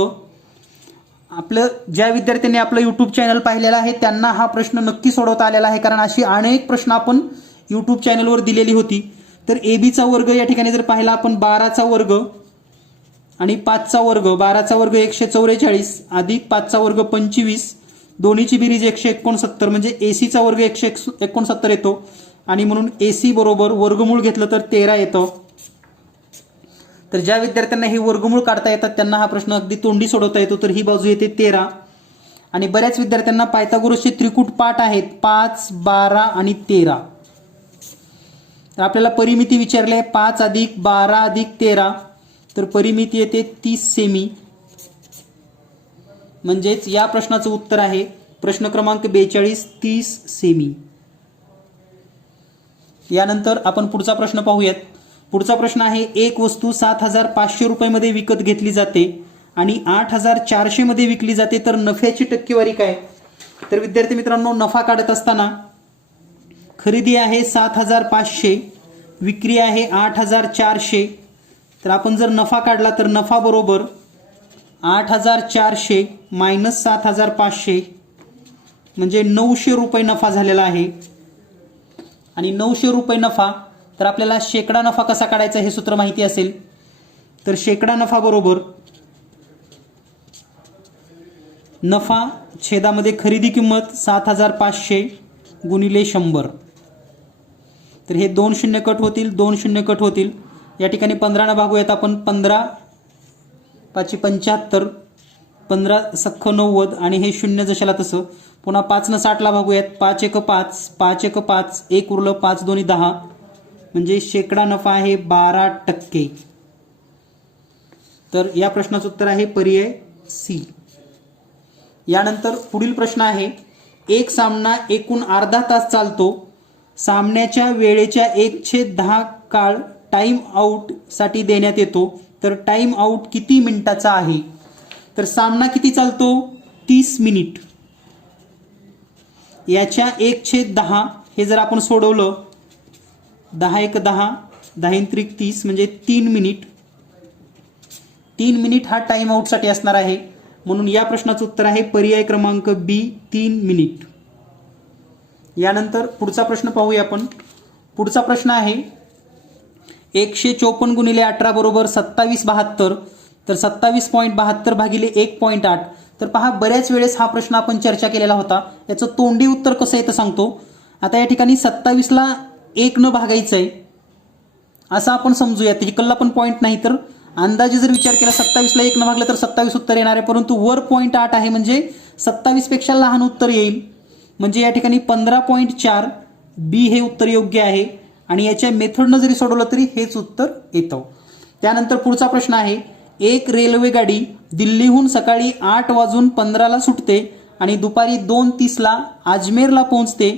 आपलं ज्या विद्यार्थ्यांनी आपलं यूट्यूब चॅनल पाहिलेलं आहे त्यांना हा प्रश्न नक्की सोडवता आलेला आहे, कारण अशी अनेक प्रश्न आपण यूट्यूब चॅनलवर दिलेली होती. तर ABचा वर्ग या ठिकाणी जर पाहिला आपण 12चा वर्ग आणि 5चा वर्ग, 12चा वर्ग 144 अधिक 5चा वर्ग 25, दोन्हीची बेरीज 169 म्हणजे ACचा वर्ग 169 येतो. आणि म्हणून AC बरोबर वर्गमूळ घेतलं तर 13 येतं. तर ज्या विद्यार्थ्यांना हे वर्गमूळ काढता येतात त्यांना हा प्रश्न अगदी तोंडी सोडवता येतो. तर ही बाजू येते 13. आणि बऱ्याच विद्यार्थ्यांना पायथागोरसचे त्रिकूट पाठ आहेत 5, 12 आणि 13. तर आपल्याला परिमिती विचारली आहे 5 अधिक 12 अधिक 13, तर परिमिती येते 30 सेमी. म्हणजेच या प्रश्नाचं उत्तर आहे प्रश्न क्रमांक 42, 30 सेमी. यानंतर आपण पुढचा प्रश्न पाहूयात. पुढचा प्रश्न आहे, एक वस्तू 7,500 रुपयामध्ये विकत घेतली जाते आणि 8,400 मध्ये विकली जाते, तर नफ्याची टक्केवारी काय. तर विद्यार्थी मित्रांनो, नफा काढत असताना खरेदी आहे 7,500, विक्री आहे 8,400. तर आपण जर नफा काढला तर नफा बरोबर 8,400 मायनस 7,500 म्हणजे 900 रुपये नफा झालेला आहे. आणि 900 रुपये नफा, तर आपल्याला शेकडा नफा कसा काढायचा हे सूत्र माहिती असेल. तर शेकडा नफा बरोबर नफा छेदामध्ये खरेदी किंमत 7,500 गुणिले 100. तर हे 2 शून्य कट होतील, 2 शून्य कट होतील. या ठिकाणी 15 न भागूयात आपण. 15 5 75, 15 सख्ख 90 आणि हे शून्य जशाला तसं. पुन्हा 5 न 60 ला भागूयात. 5 1 5, 5 1 5, 1 उरलं, 5 2 10 म्हणजे शेकडा नफा आहे 12%. तर या प्रश्नाचं उत्तर आहे पर्याय C. यानंतर पुढील प्रश्न आहे, एक सामना एकूण अर्धा तास चालतो. सामन्याच्या वेळेच्या 1/10 काळ टाइम आउट साठी देण्यात येतो, तर टाइम आउट किती मिनिटाचा आहे. तर सामना किती चालतो, 30 मिनिट. याच्या 1/10 हे जर आपण सोडवलं, 10 1 10, 10 त्रिक 30 म्हणजे 3 मिनिट. 3 मिनिट हा टाइम आउट साठी असणार आहे. म्हणून या प्रश्नाचं उत्तर आहे पर्याय क्रमांक B, 3 मिनिट. यानंतर पुढचा प्रश्न पाहूया आपण. पुढचा प्रश्न आहे, 154 गुणिले 18 बरोबर 2772, तर 27.72 भागिले 1.8. तर पहा, बऱ्याच वेळेस हा प्रश्न आपण चर्चा केलेला होता. याचं तोंडी उत्तर कसं येतं सांगतो. आता या ठिकाणी 27ला 1 न भागायचं आहे असं आपण समजूया. त्याची कल्ला पण पॉईंट नाही, तर अंदाजे जर विचार केला 27ला 1 न भागलं तर 27 उत्तर येणार आहे. परंतु वर 0.8 आहे म्हणजे 27 पेक्षा लहान उत्तर येईल. म्हणजे या ठिकाणी 15.4 B हे उत्तर योग्य आहे. आणि याच्या मेथडनं जरी सोडवलं तरी हेच उत्तर येतं. त्यानंतर पुढचा प्रश्न आहे, एक रेल्वे गाडी दिल्लीहून सकाळी 8:15 सुटते आणि दुपारी 2:30 अजमेरला पोहोचते.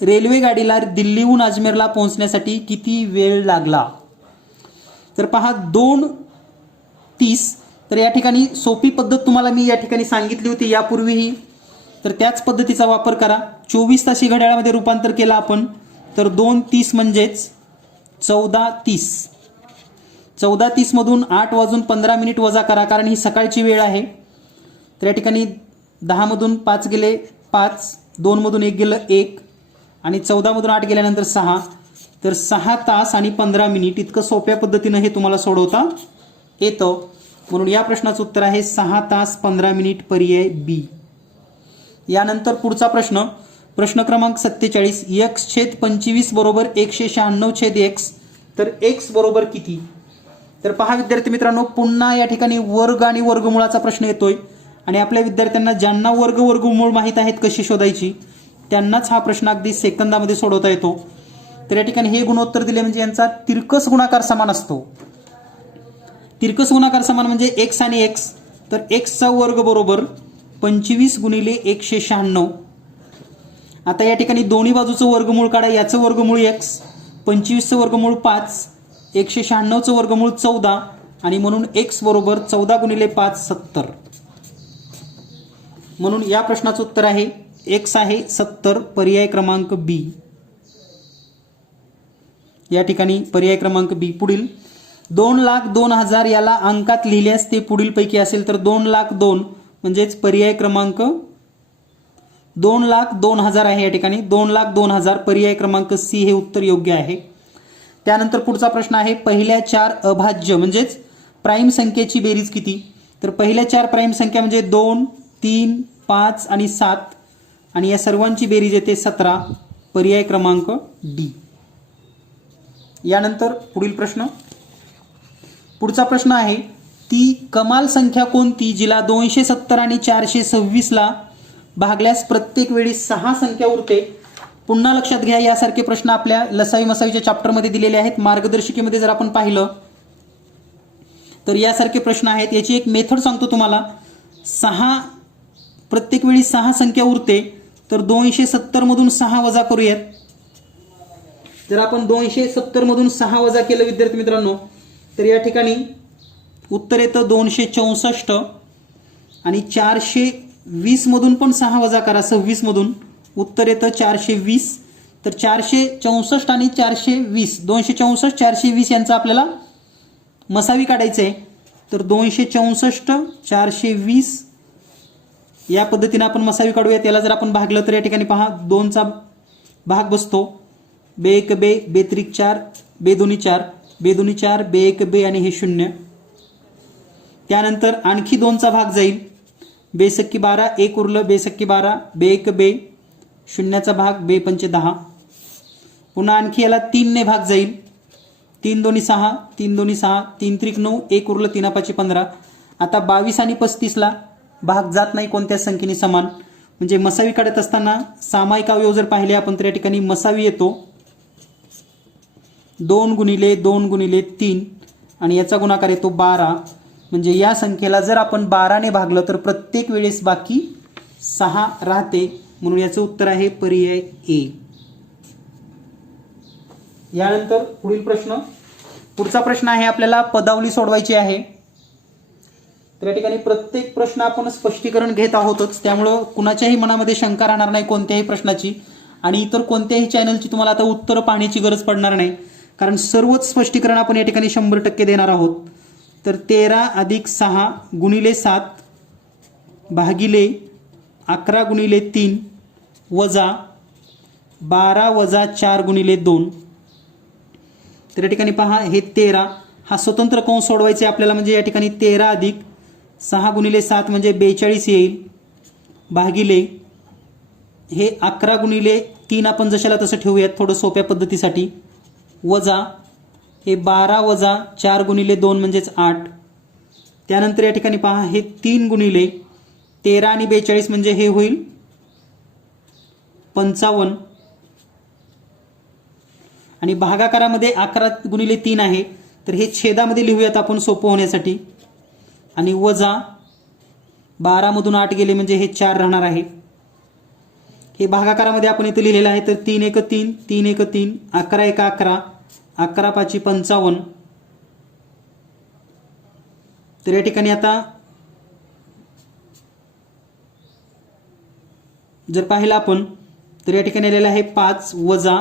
रेल्वे गाडीला दिल्लीहून अजमेरला पोहोचण्यासाठी किती वेळ लागला. तर पहा, 2:30. तर या ठिकाणी सोपी पद्धत तुम्हाला मी या ठिकाणी सांगितली होती यापूर्वीही, तर त्याच पद्धतीचा वापर करा. 24 तासी घड्याळामध्ये रूपांतर केलं आपण तर 2:30 म्हणजेच 14:30. 14:30 मधून 8:15 वजा करा, कारण ही सकाळची वेळ आहे. तर या ठिकाणी 10 मधून 5 गेले 5, 2 मधून 1 गेलं 1 आणि 14 मधून 8 गेल्यानंतर 6. तर 6 तास आणि 15 मिनिट इतकं सोप्या पद्धतीनं हे तुम्हाला सोडवता येतं. म्हणून या प्रश्नाचं उत्तर आहे 6 तास 15 मिनिट, पर्याय B. यानंतर पुढचा प्रश्न क्रमांक 47, x/25 बरोबर 196/x, तर x बरोबर किती? तर पहा विद्यार्थी मित्रांनो, पुन्हा या ठिकाणी वर्ग आणि वर्गमूळाचा प्रश्न येतोय आणि आपल्या विद्यार्थ्यांना ज्यांना वर्ग वर्गमूळ माहीत आहेत कशी शोधायची त्यांनाच हा प्रश्न अगदी सेकंदामध्ये सोडवता येतो. तर या ठिकाणी हे गुणोत्तर दिले म्हणजे यांचा तिरकस गुणाकार समान असतो. तिरकस गुणाकार समान म्हणजे x आणि x. तर x चा वर्ग बरोबर 25 गुणिले 196. आता या ठिकाणी दोन्ही बाजूचं वर्गमूळ काढा. याचं वर्गमूळ x, 25चं वर्गमूळ 5, 196चं वर्गमूळ 14 आणि म्हणून x बरोबर 14 गुणिले 5 70. म्हणून या प्रश्नाचं उत्तर आहे x आहे 70, पर्याय क्रमांक बी. या ठिकाणी पर्याय क्रमांक बी. पुढील 2,02,000 याला अंकात लिहिल्यास ते पुढीलपैकी असेल तर 2,02,000 म्हणजेच पर्याय क्रमांक 2,02,000 आहे. या ठिकाणी 2,02,000 पर्याय क्रमांक सी हे उत्तर योग्य आहे. त्यानंतर पुढचा प्रश्न आहे पहिल्या 4 अभाज्य म्हणजेच प्राईम संख्येची बेरीज किती? तर पहिल्या 4 प्राईम संख्या म्हणजे 2, 3, 5 आणि 7 आणि या सर्वांची बेरीज येते 17, पर्याय क्रमांक डी. यानंतर पुढील प्रश्न, पुढचा प्रश्न आहे ती कमाल संख्या कोणती जिला 270 आणि 426 ला भागल्यास प्रत्येक वेळी 6 संख्या उरते? पुन्हा लक्षात घ्या, यासारखे प्रश्न आपल्या लसावी मसावीच्या चॅप्टरमध्ये दिलेले आहेत. मार्गदर्शिकेमध्ये जर आपण पाहिलं तर यासारखे प्रश्न आहेत. याची एक मेथड सांगतो तुम्हाला. 6 प्रत्येक वेळी 6 संख्या उरते तर 270 मधून 6 वजा करूयात. जर आपण 270 मधून 6 वजा केलं विद्यार्थी मित्रांनो तर या ठिकाणी उत्तर येतं 264 आणि 420 मधून पण 6 वजा करा 26 मधून, उत्तर येतं 420. तर 464 आणि 420, 264 420 यांचा आपल्याला मसावी काढायचं आहे. तर 264 420 या पद्धतीने आपण मसावी काढूया. त्याला जर आपण भागलं तर या ठिकाणी पहा 2चा भाग बसतो. बे 1 बे, बे 3 4, बे 2 4, बे 2 4, बे 1 बे आणि हे 0. त्यानंतर आणखी 2चा भाग जाईल. बे 6 12, 1 उरलं, बे 6 12, बे 1 बे, 0चा भाग, बे 5 10. पुन्हा आणखी याला 3 ने भाग जाईल. 3 2 6, 3 2 6, 3 3 9, 1 उरलं, 3 5 15. आता 22 आणि 35 ला भाग जात नाही कोणत्याच संख्येने समान, म्हणजे मसावी काढत असताना सामायिक अवयव जर पाहिले आपण तर या ठिकाणी मसावी येतो 2 गुणिले 2 गुणिले 3 आणि याचा गुणाकार येतो 12. म्हणजे या संख्येला जर आपण 12 ने भागलं तर प्रत्येक वेळेस बाकी 6 राहते. म्हणून याचं उत्तर आहे पर्याय ए. यानंतर पुढील प्रश्न, पुढचा प्रश्न आहे आपल्याला पदावली सोडवायची आहे. तर या ठिकाणी प्रत्येक प्रश्न आपण स्पष्टीकरण घेत आहोतच, त्यामुळं कुणाच्याही मनामध्ये शंका राहणार नाही कोणत्याही प्रश्नाची आणि इतर कोणत्याही चॅनलची तुम्हाला आता उत्तरं पाहण्याची गरज पडणार नाही, कारण सर्वच स्पष्टीकरण आपण या ठिकाणी 100% देणार आहोत. तर 13 अधिक 6 गुणिले 7 भागिले 11 गुणिले 3 वजा 12 वजा 4 गुणिले 2. तर या ठिकाणी पहा हे 13 हा स्वतंत्र कंस सोडवायचे आपल्याला, म्हणजे या ठिकाणी 13 अधिक 6 गुणिले 7 म्हणजे 42 येईल भागिले हे 11 गुणिले 3 आपण जशाला तसं ठेवूयात थोडं सोप्या पद्धतीसाठी, वजा हे 12 वजा 4 गुणिले 2 म्हणजेच 8. त्यानंतर या ठिकाणी पहा हे 3 गुणिले 13 आणि 42 म्हणजे हे होईल 55 आणि भागाकारामध्ये 11 गुणिले 3 आहे तर हे छेदामध्ये लिहूयात आपण सोपं होण्यासाठी आणि वजा 12 मधून 8 गेले म्हणजे हे 4 राहणार आहे. हे भागाकारामध्ये आपण इथे लिहिलेलं आहे तर 3 1 3, 3 1 3, 11 1 11, 11 5 55. तर या ठिकाणी आता जर पाहिलं आपण तर या ठिकाणी आलेलं आहे 5 वजा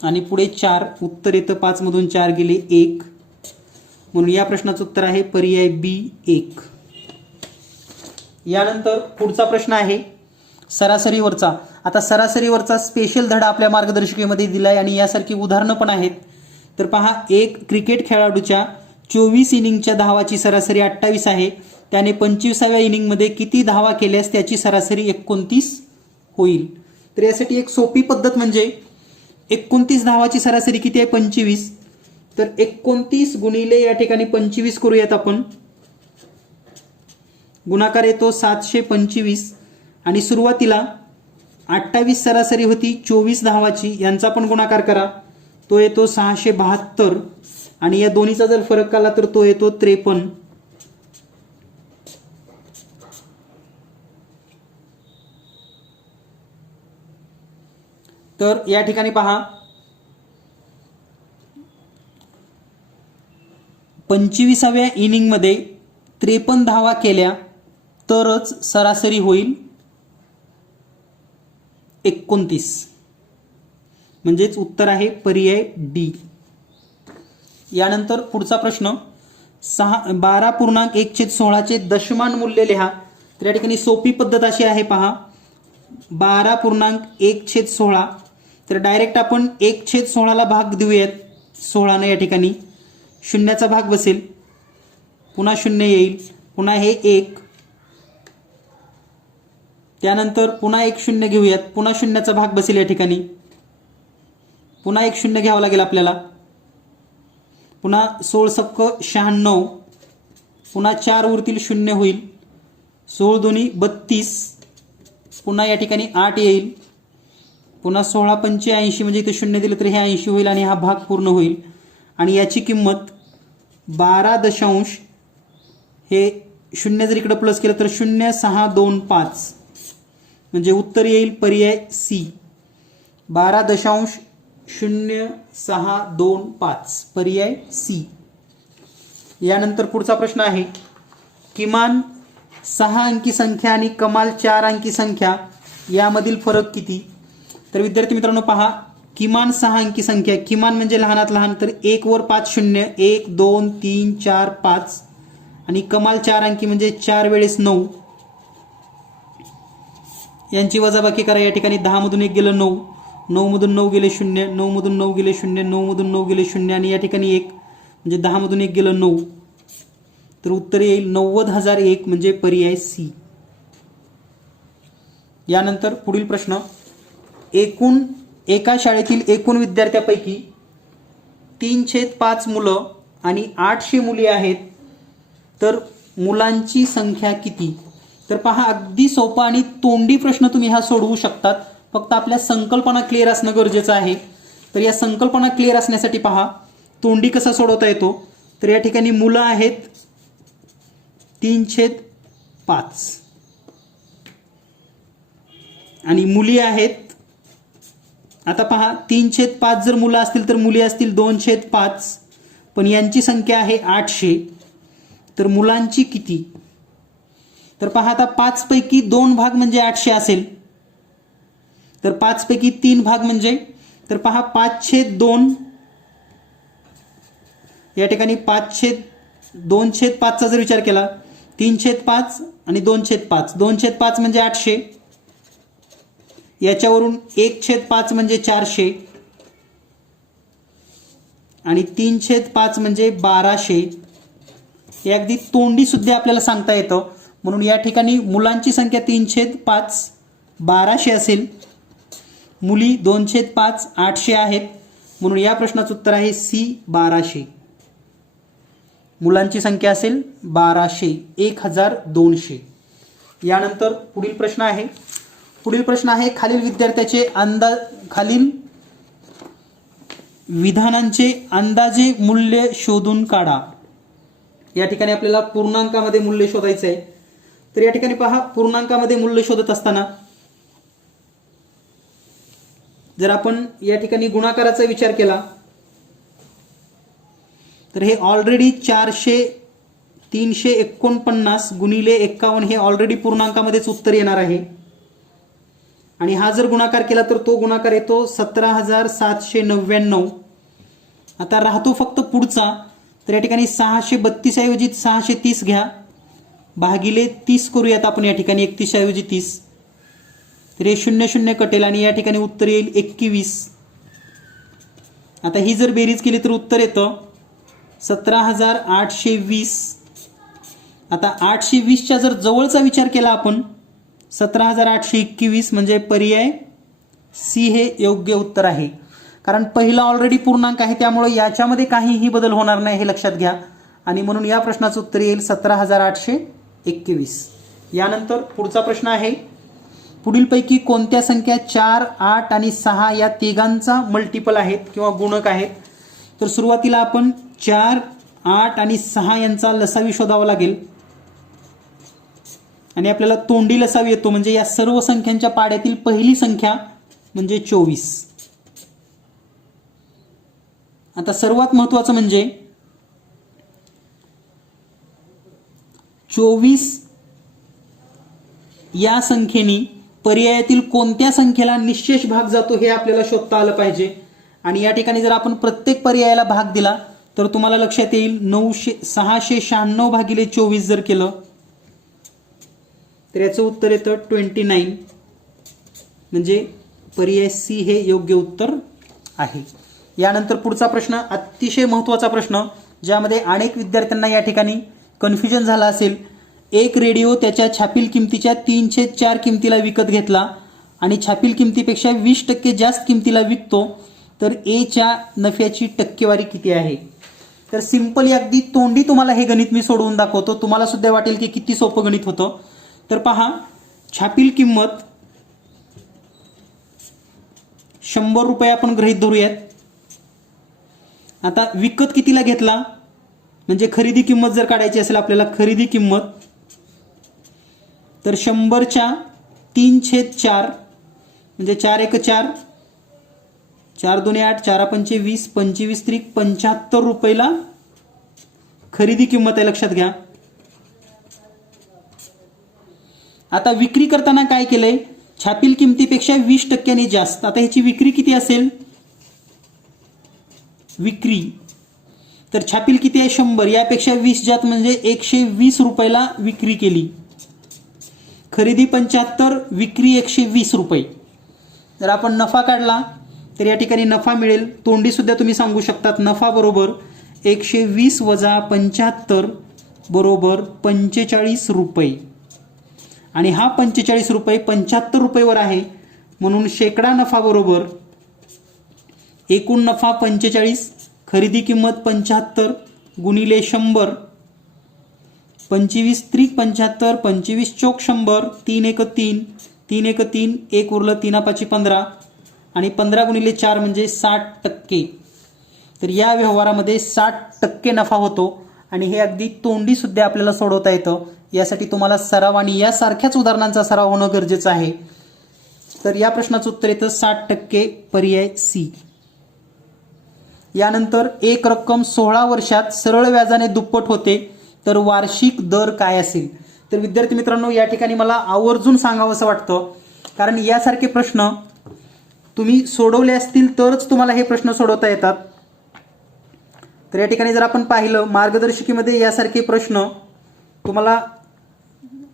आणि पुढे 4, उत्तर येतं 5 मधून 4 गेले 1. म्हणून या प्रश्नाचं उत्तर आहे पर्याय बी 1. यानंतर पुढचा प्रश्न आहे सरासरीवरचा. आता सरासरीवरचा स्पेशल धडा आपल्या मार्गदर्शिकेमध्ये दिलाय आणि यासारखी उदाहरणं पण आहेत. तर पहा, एक क्रिकेट खेळाडूच्या 24 इनिंगच्या धावाची सरासरी 28 आहे. त्याने 25व्या इनिंगमध्ये किती धावा केल्यास त्याची सरासरी 29 होईल? तर यासाठी एक सोपी पद्धत म्हणजे 29 धावाची सरासरी किती आहे? 25. तर 29 गुणिले या ठिकाणी 25 करूयात आपण. गुणाकार येतो 725 आणि सुरुवातीला 28 सरासरी होती 24 धावाची, यांचा पण गुणाकार करा, तो येतो 672 आणि या दोन्हीचा जर फरक काढला तर तो येतो 53. तर या ठिकाणी पहा 25व्या इनिंगमध्ये 53 धावा केल्या तरच सरासरी होईल 29, म्हणजेच उत्तर आहे पर्याय डी. यानंतर पुढचा प्रश्न 12.1/16 चे दशमान मूल्य लिहा. तर या ठिकाणी सोपी पद्धत अशी आहे पहा, 12.1/16 तर डायरेक्ट आपण 1/16 भाग देऊयात 16 ने. या ठिकाणी शून्याचा भाग बसेल, पुन्हा शून्य येईल, पुन्हा हे 1, त्यानंतर पुन्हा एक शून्य घेऊयात, पुन्हा शून्याचा भाग बसेल, या ठिकाणी पुन्हा एक शून्य घ्यावं लागेल आपल्याला, पुन्हा 16×96, पुन्हा 4 उरतील, शून्य होईल, 16×2 32, पुन्हा या ठिकाणी 8 येईल, पुन्हा 16×85 म्हणजे इथे शून्य दिलं तर हे 80 होईल आणि हा भाग पूर्ण होईल आणि याची किंमत 12 हे शून्य जर इकडे प्लस केलं तर 0.625 म्हणजे उत्तर येईल पर्याय सी, 12.0625 पर्याय सी. यानंतर पुढचा प्रश्न आहे, किमान 6 अंकी संख्या आणि कमाल 4 अंकी संख्या यामधील फरक किती. तर विद्यार्थी मित्रांनो पहा, किमान 6 अंकी संख्या, किमान म्हणजे लहानात लहान, तर 1 वर 5 शून्य, 1 2 3 4 5 आणि कमाल 4 अंकी म्हणजे 4 वेळेस 9, यांची वजाबाकी करा. या ठिकाणी 10 मधून 1 गेलं 9, 9 मधून 9 गेले 0, 9 मधून 9 गेले 0, 9 मधून 9 गेले 0 आणि या ठिकाणी 1 म्हणजे 10 मधून 1 गेलं 9, तर उत्तर येईल 90,001 म्हणजे पर्याय सी. यानंतर पुढील प्रश्न, एका शाळेतील एकूण विद्यार्थ्यांपैकी 3/5 मुलं आणि 800 मुली आहेत, तर मुलांची संख्या किती. तर पहा, अगदी सोपा आणि तोंडी प्रश्न तुम्ही हा सोडवू शकतात, फक्त आपल्या संकल्पना क्लिअर असणं गरजेचं आहे. तर या संकल्पना क्लिअर असण्यासाठी पहा तोंडी कसा सोडवता येतो. तर या ठिकाणी मुलं आहेत 3/5 आणि मुली आहेत, आता पहा 3/5 जर मुलं असतील तर मुली असतील 2/5, पण यांची संख्या आहे 800, तर मुलांची किती. तर पहा आता 5 पैकी 2 भाग म्हणजे 800 असेल, तर 5 पैकी 3 भाग म्हणजे, तर पहा 5/2 या ठिकाणी 2/5चा जर विचार केला, 3/5 आणि 2/5, 2/5 म्हणजे 800, याच्यावरून 1/5 म्हणजे 400 आणि 3/5 म्हणजे 1200. हे अगदी तोंडी सुद्धा आपल्याला सांगता येतं. म्हणून या ठिकाणी मुलांची संख्या 3/5 1200 असेल, मुली 2/5 800 आहेत, म्हणून या प्रश्नाचं उत्तर आहे सी 1200. मुलांची संख्या असेल 1200, 1200. यानंतर पुढील प्रश्न आहे, खालील विधानांचे अंदाजे मूल्य शोधून काढा. या ठिकाणी आपल्याला पूर्णांकामध्ये मूल्य शोधायचं आहे. तर या ठिकाणी पहा, पूर्णांकामध्ये मूल्य शोधत असताना जर आपण या ठिकाणी गुणाकाराचा विचार केला तर हे ऑलरेडी 349 गुणिले 51 हे ऑलरेडी पूर्णांकामध्येच उत्तर येणार आहे आणि हा जर गुणाकार केला तर तो गुणाकार येतो 17,799. आता राहतो फक्त पुढचा, तर या ठिकाणी 632 ऐवजी 630 घ्या, भागिले 30 करूयात आपण. या ठिकाणी 31 ऐवजी 30, तर हे 00 कटेल आणि या ठिकाणी उत्तर येईल 21. आता ही जर बेरीज केली तर उत्तर येतं 17,820. आता 820च्या जर जवळचा विचार केला आपण, 17,821 म्हणजे पर्याय सी हे योग्य उत्तर आहे. कारण पहिला ऑलरेडी पूर्णांक आहे, त्यामुळे याच्यामध्ये काहीही बदल होणार नाही हे लक्षात घ्या. आणि म्हणून या प्रश्नाचं उत्तर येईल 17,821. यानंतर पुढचा प्रश्न आहे, पुढीलपैकी कोणत्या संख्या 4, 8 आणि 6 या तिघांचा मल्टिपल आहेत किंवा गुणक आहेत? तर सुरुवातीला आपण 4, 8 आणि 6 यांचा लसावी शोधावा लागेल. आणि आपल्याला तोंडी लसावी येतो, म्हणजे या सर्व संख्यांच्या पाड्यातील पहिली संख्या म्हणजे 24. आता सर्वात महत्त्वाचं म्हणजे 24 या संख्येने पर्यायातील कोणत्या संख्येला निश्चेष भाग जातो हे आपल्याला शोधता आलं पाहिजे. आणि या ठिकाणी जर आपण प्रत्येक पर्यायाला भाग दिला तर तुम्हाला लक्षात येईल 696 भागिले 24 जर केलं तर याचं उत्तर येतं 29. म्हणजे पर्याय सी हे योग्य उत्तर आहे. यानंतर पुढचा प्रश्न अतिशय महत्त्वाचा प्रश्न, ज्यामध्ये अनेक विद्यार्थ्यांना या ठिकाणी कन्फ्युजन झालं असेल. एक रेडिओ त्याच्या छापील किमतीच्या 3/4 किमतीला विकत घेतला आणि छापील किमतीपेक्षा 20% जास्त किमतीला विकतो, तर एच्या नफ्याची टक्केवारी किती आहे? तर सिंपली अगदी तोंडी तुम्हाला हे गणित मी सोडवून दाखवतो, तुम्हाला सुद्धा वाटेल की किती सोपं गणित होतं. तर पहा, छापील किंमत 100 रुपये आपण गृहीत धरूयात. आता विकत कितीला घेतला, म्हणजे खरेदी किंमत जर काढायची असेल आपल्याला, खरेदी किंमत तर 100च्या 3/4 म्हणजे 4 × 4, 4 × 2 = 8, 4 × 5 = 20, 25 × 3 = 75 रुपयाला खरेदी किंमत आहे, लक्षात घ्या. आता विक्री करताना काय केलंय, छापील किमतीपेक्षा 20% जास्त. आता ह्याची विक्री किती असेल, विक्री तर छापील किती आहे 100, यापेक्षा 20 जास्त म्हणजे 120 रुपयाला विक्री केली. खरेदी 75, विक्री 120 रुपये. जर आपण नफा काढला तर या ठिकाणी नफा मिळेल, तोंडी सुद्धा तुम्ही सांगू शकतात, नफा बरोबर 120 वजा 75 बरोबर 45 रुपये. आणि हा 45 रुपये 75 रुपयेवर आहे, म्हणून शेकडा नफा बरोबर एकूण नफा 45, खरेदी किंमत 75 गुणिले 100, 25 × 3 = 75, 25 × 4 = 100, 3 × 1 = 3, 3 × 1 = 3, 1 उरलं, 3 × 5 = 15 आणि 15 गुणिले 4 म्हणजे 60%. तर या व्यवहारामध्ये 60% नफा होतो. आणि हे अगदी तोंडी सुद्धा आपल्याला सोडवता येतं. यासाठी तुम्हाला सराव आणि यासारख्याच उदाहरणांचा सराव होणं गरजेचं आहे. तर या प्रश्नाचं उत्तर येतं 60%, पर्याय सी. यानंतर एक रक्कम 16 वर्षात सरळ व्याजाने दुप्पट होते, तर वार्षिक दर काय असेल? तर विद्यार्थी मित्रांनो, या ठिकाणी मला आवर्जून सांगावंसं वाटतं, कारण यासारखे प्रश्न तुम्ही सोडवले असतील तरच तुम्हाला हे प्रश्न सोडवता येतात. तर या ठिकाणी जर आपण पाहिलं, मार्गदर्शिकेमध्ये यासारखे प्रश्न तुम्हाला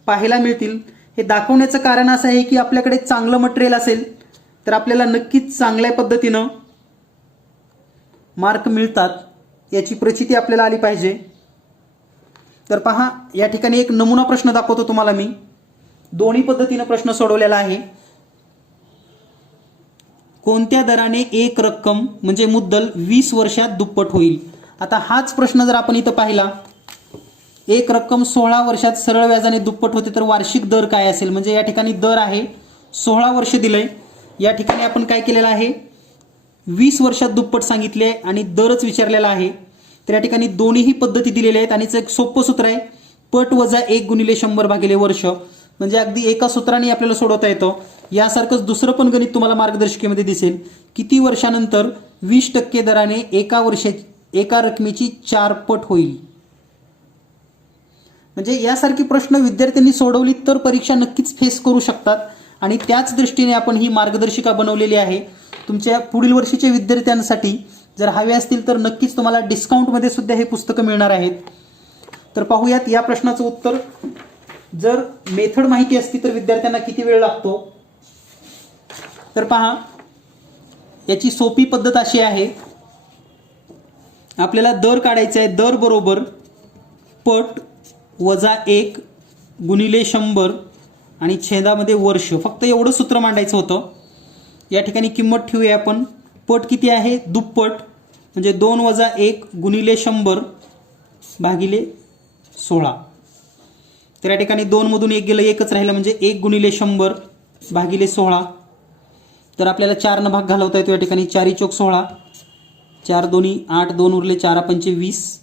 पाहायला मिळतील. हे दाखवण्याचं कारण असं आहे की आपल्याकडे चांगलं मटेरियल असेल तर आपल्याला नक्कीच चांगल्या पद्धतीनं मार्क मिळतात, याची प्रचिती आपल्याला आली पाहिजे. तर पहा, या ठिकाणी एक नमुना प्रश्न दाखवतो तुम्हाला मी. दोन्ही पद्धतीनं प्रश्न सोडवलेला आहे. कोणत्या दराने एक रक्कम म्हणजे मुद्दल 20 वर्षात दुप्पट होईल? आता हाच प्रश्न जर आपण इथं पाहिला, एक रक्कम 16 वर्षात सरळ व्याजाने दुप्पट होते, तर वार्षिक दर काय असेल? म्हणजे या ठिकाणी दर आहे 16 वर्ष दिलंय, या ठिकाणी आपण काय केलेलं आहे, 20 वर्षात दुप्पट सांगितले आणि दरच विचारलेला आहे. तर या ठिकाणी दोन्हीही पद्धती दिलेल्या आहेत आणि एक सोपं सूत्र आहे, पट वजा 1 गुणिले 100 भागिले वर्ष. म्हणजे अगदी एका सूत्राने आपल्याला सोडवता येतं. यासारखंच दुसरं पण गणित तुम्हाला मार्गदर्शिकेमध्ये दिसेल. किती वर्षानंतर 20% दराने एका रकमेची 4 पट होईल? म्हणजे यासारखी प्रश्न विद्यार्थ्यांनी सोडवली तर परीक्षा नक्कीच फेस करू शकतात. आणि त्याच दृष्टीने आपण ही मार्गदर्शिका बनवलेली आहे. तुमच्या पुढील वर्षीच्या विद्यार्थ्यांसाठी जर हवे असतील तर नक्कीच तुम्हाला डिस्काउंटमध्ये सुद्धा हे पुस्तकं मिळणार आहेत. तर पाहूयात या प्रश्नाचं उत्तर. जर मेथड माहिती असती तर विद्यार्थ्यांना किती वेळ लागतो? तर पहा, याची सोपी पद्धत अशी आहे, आपल्याला दर काढायचा आहे. दर बरोबर पट वजा 1 गुणिले 100 आणि छेदामध्ये वर्ष. फक्त एवढं सूत्र मांडायचं होतं. या ठिकाणी किंमत ठेवूया आपण पट किती आहे? दुप्पट, म्हणजे 2 वजा 1 गुणिले 100 भागिले 16. तर या ठिकाणी 2 मधून 1 गेलं, 1च राहिलं, म्हणजे 1 गुणिले 100 भागिले 16. तर आपल्याला 4 न भाग घालवता येतो. या ठिकाणी 4 चोक 16, 4 दोन्ही 8, 2 उरले, 4 पंचे 20,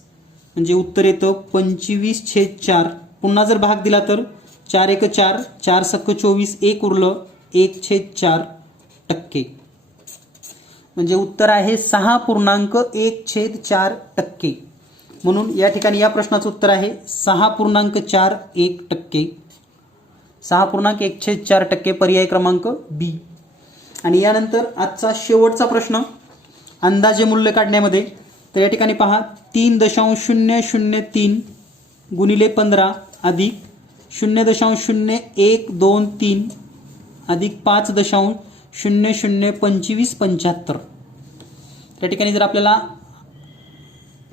म्हणजे उत्तर येतं 25/4. पुन्हा जर भाग दिला तर 4 एक 4, 4 सक 24, 1 उरलं, 1/4%. म्हणजे उत्तर आहे 6.1/4%. म्हणून या ठिकाणी या प्रश्नाचं उत्तर आहे 6.41%. 6.1/4%, पर्याय क्रमांक बी. आणि यानंतर आजचा शेवटचा प्रश्न अंदाजे मूल्य काढण्यामध्ये. तर या ठिकाणी पहा, 3.003 गुणिले 15 अधिक 0.0123 अधिक 5.002575. या ठिकाणी जर आपल्याला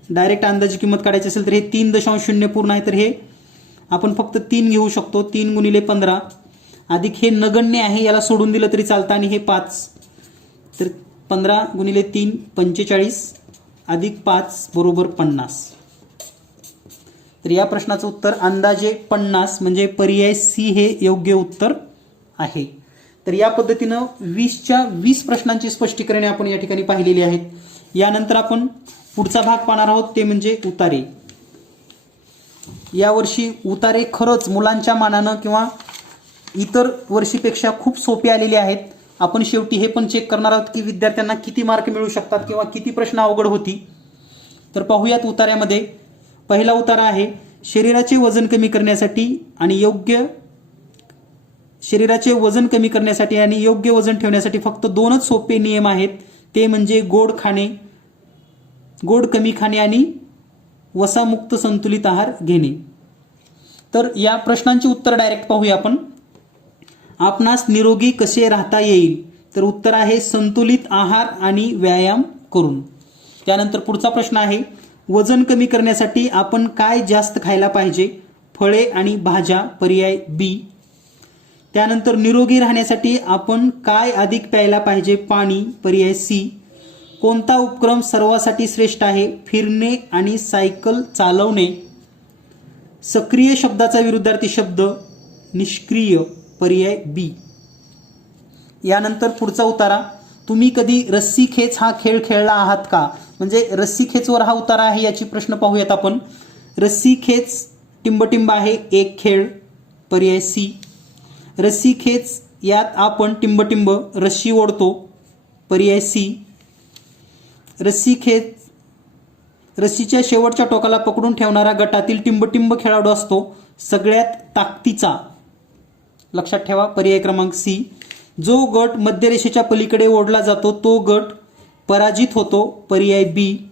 डायरेक्ट अंदाजी किंमत काढायची असेल तर हे 3.0 पूर्ण आहे, तर हे आपण फक्त 3 घेऊ शकतो. 3 गुणिले 15 अधिक हे नगण्य आहे, याला सोडून दिलं तरी चालतं, आणि हे 5. तर 15 गुणिले 3 45 अधिक 5 बरोबर 50. तर या प्रश्नाचं उत्तर अंदाजे 50, म्हणजे पर्याय सी हे योग्य उत्तर आहे. तर या पद्धतीनं 20च्या 20 प्रश्नांची स्पष्टीकरणे आपण या ठिकाणी पाहिलेली आहेत. यानंतर आपण पुढचा भाग पाहणार आहोत, ते म्हणजे उतारे. यावर्षी उतारे खरंच मुलांच्या मानानं किंवा इतर वर्षीपेक्षा खूप सोपे आलेले आहेत. आपण शेवटी हे पण चेक करणार आहोत की विद्यार्थ्यांना किती मार्क मिळू शकतात किंवा किती प्रश्न अवघड होती. तर पाहूयात उतार्यामध्ये. पहिला उतारा आहे, शरीराचे वजन कमी करण्यासाठी आणि योग्य वजन ठेवण्यासाठी फक्त 2च सोपे नियम आहेत. ते म्हणजे गोड कमी खाणे आणि वसामुक्त संतुलित आहार घेणे. तर या प्रश्नांची उत्तर डायरेक्ट पाहूया आपण. आपणास निरोगी कसे राहता येईल? तर उत्तर आहे संतुलित आहार आणि व्यायाम करून. त्यानंतर पुढचा प्रश्न आहे, वजन कमी करण्यासाठी आपण काय जास्त खायला पाहिजे? फळे आणि भाज्या, पर्याय बी. त्यानंतर निरोगी राहण्यासाठी आपण काय अधिक प्यायला पाहिजे? पाणी, पर्याय सी. कोणता उपक्रम सर्वांसाठी श्रेष्ठ आहे? फिरणे आणि सायकल चालवणे. सक्रिय शब्दाचा विरुद्धार्थी शब्द निष्क्रिय, पर्याय बी. यानंतर पुढचा उतारा, तुम्ही कधी रस्सी खेच हा खेळ खेळला आहात का? म्हणजे रस्सी खेचवर हा उतारा आहे. याची प्रश्न पाहूयात आपण. रस्सी खेच टिंबटिंब आहे, एक खेळ, पर्याय सी. रस्सी खेच यात आपण टिंबटिंब रस्सी ओढतो, पर्याय सी. रस्सी खेच रस्सीच्या शेवटच्या टोकाला पकडून ठेवणारा गटातील टिंबटिंब खेळाडू असतो, सगळ्यात ताकदीचा, लक्षात ठेवा, पर्याय क्रमांक सी. जो गट मध्यरेषेच्या पलीकडे ओढला जातो तो गट पराजित होतो, पर्याय बी.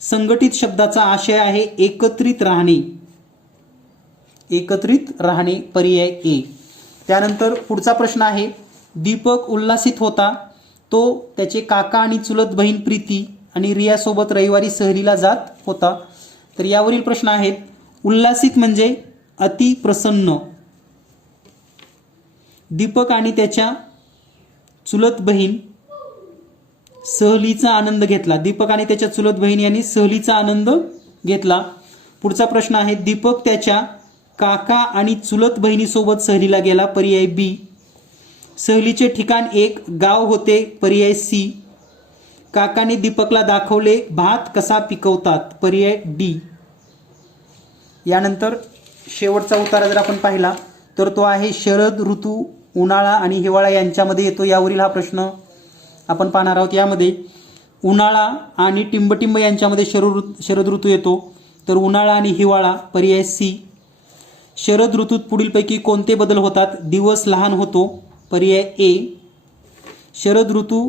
संघटित शब्दाचा आशय आहे एकत्रित राहणे, पर्याय ए. त्यानंतर पुढचा प्रश्न आहे, दीपक उल्हासित होता. तो त्याचे काका आणि चुलत बहीण प्रीती आणि रियासोबत रविवारी सहलीला जात होता. तर यावरील प्रश्न आहेत, उल्हासित म्हणजे अति प्रसन्न. दीपक आणि त्याच्या चुलत बहीण सहलीचा आनंद घेतला. दीपक आणि त्याच्या चुलत बहीण यांनी सहलीचा आनंद घेतला. पुढचा प्रश्न आहे, दीपक त्याच्या काका आणि चुलत बहिणीसोबत सहलीला गेला, पर्याय बी. सहलीचे ठिकाण एक गाव होते, पर्याय सी. काकाने दीपकला दाखवले भात कसा पिकवतात, पर्याय डी. यानंतर शेवटचा उतारा जर आपण पाहिला तर तो आहे शरद ऋतू, उन्हाळा आणि हिवाळा यांच्यामध्ये येतो. यावरील हा प्रश्न आपण पाहणार आहोत. यामध्ये उन्हाळा आणि टिंबटिंब यांच्यामध्ये शरद ऋतू येतो. तर उन्हाळा आणि हिवाळा, पर्याय सी. शरद ऋतूत पुढीलपैकी कोणते बदल होतात? दिवस लहान होतो, पर्याय ए. शरद ऋतू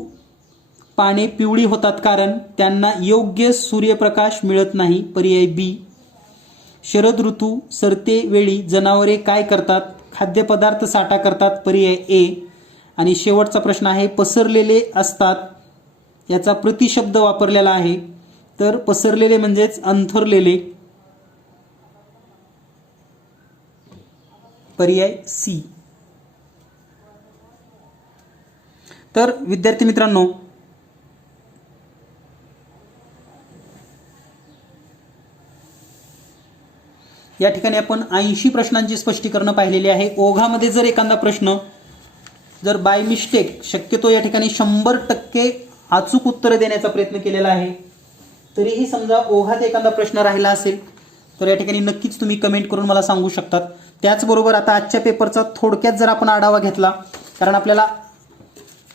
पाने पिवळी होतात कारण त्यांना योग्य सूर्यप्रकाश मिळत नाही, पर्याय बी. शरद ऋतू सरते वेळी जनावरे काय करतात? खाद्यपदार्थ साठा करतात, पर्याय ए. आणि शेवटचा प्रश्न आहे, पसरलेले असतात याचा प्रतिशब्द वापरलेला आहे. तर पसरलेले म्हणजेच अंथरलेले, पर्याय सी. तर विद्यार्थी मित्रांनो, या ठिकाणी आपण 80 प्रश्नांची स्पष्टीकरण पाहिलेली आहे. ओघामध्ये जर एखादा प्रश्न जर बाय मिस्टेक, शक्यतो या ठिकाणी 100% अचूक उत्तर देण्याचा प्रयत्न केलेला आहे, तरीही समजा ओघात एखादा प्रश्न राहिला असेल तर या ठिकाणी नक्कीच तुम्ही कमेंट करून मला सांगू शकतात. त्याचबरोबर आता आजच्या पेपरचा थोडक्यात जर आपण आढावा घेतला, कारण आपल्याला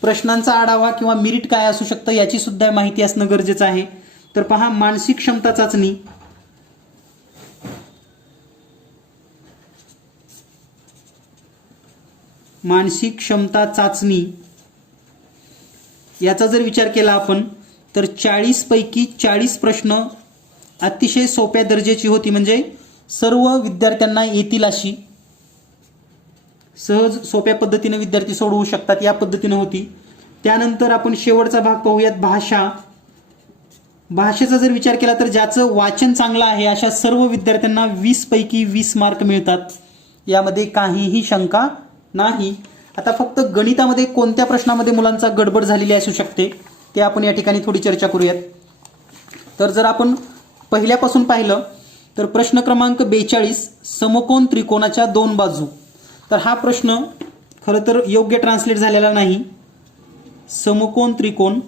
प्रश्नांचा आढावा किंवा मेरिट काय असू शकतं याची सुद्धा माहिती असणं गरजेचं आहे. तर पहा, मानसिक क्षमता चाचणी, मानसिक क्षमता चाचणी याचा जर विचार केला आपण तर 40 पैकी 40 प्रश्न अतिशय सोप्या दर्जाची होती, म्हणजे सर्व विद्यार्थ्यांना येतील अशी, सहज सोप्या पद्धतीने विद्यार्थी सोडवू शकतात या पद्धतीने होती. त्यानंतर आपण शेवटचा भाग पाहूयात, भाषा. भाषेचा जर विचार केला तर ज्याचं वाचन चांगलं आहे अशा सर्व विद्यार्थ्यांना 20 पैकी 20 मार्क मिळतात, यामध्ये काहीही शंका नाही. आता फक्त गणितामध्ये कोणत्या प्रश्नामध्ये मुलांचा गडबड झालेली असू शकते ते आपण या ठिकाणी थोडी चर्चा करूयात. तर जर आपण पहिल्यापासून पाहिलं तर प्रश्न क्रमांक 42, समकोन त्रिकोणाच्या 2 बाजू. तर हा प्रश्न खरं तर योग्य ट्रान्सलेट झालेला नाही. समकोन त्रिकोण,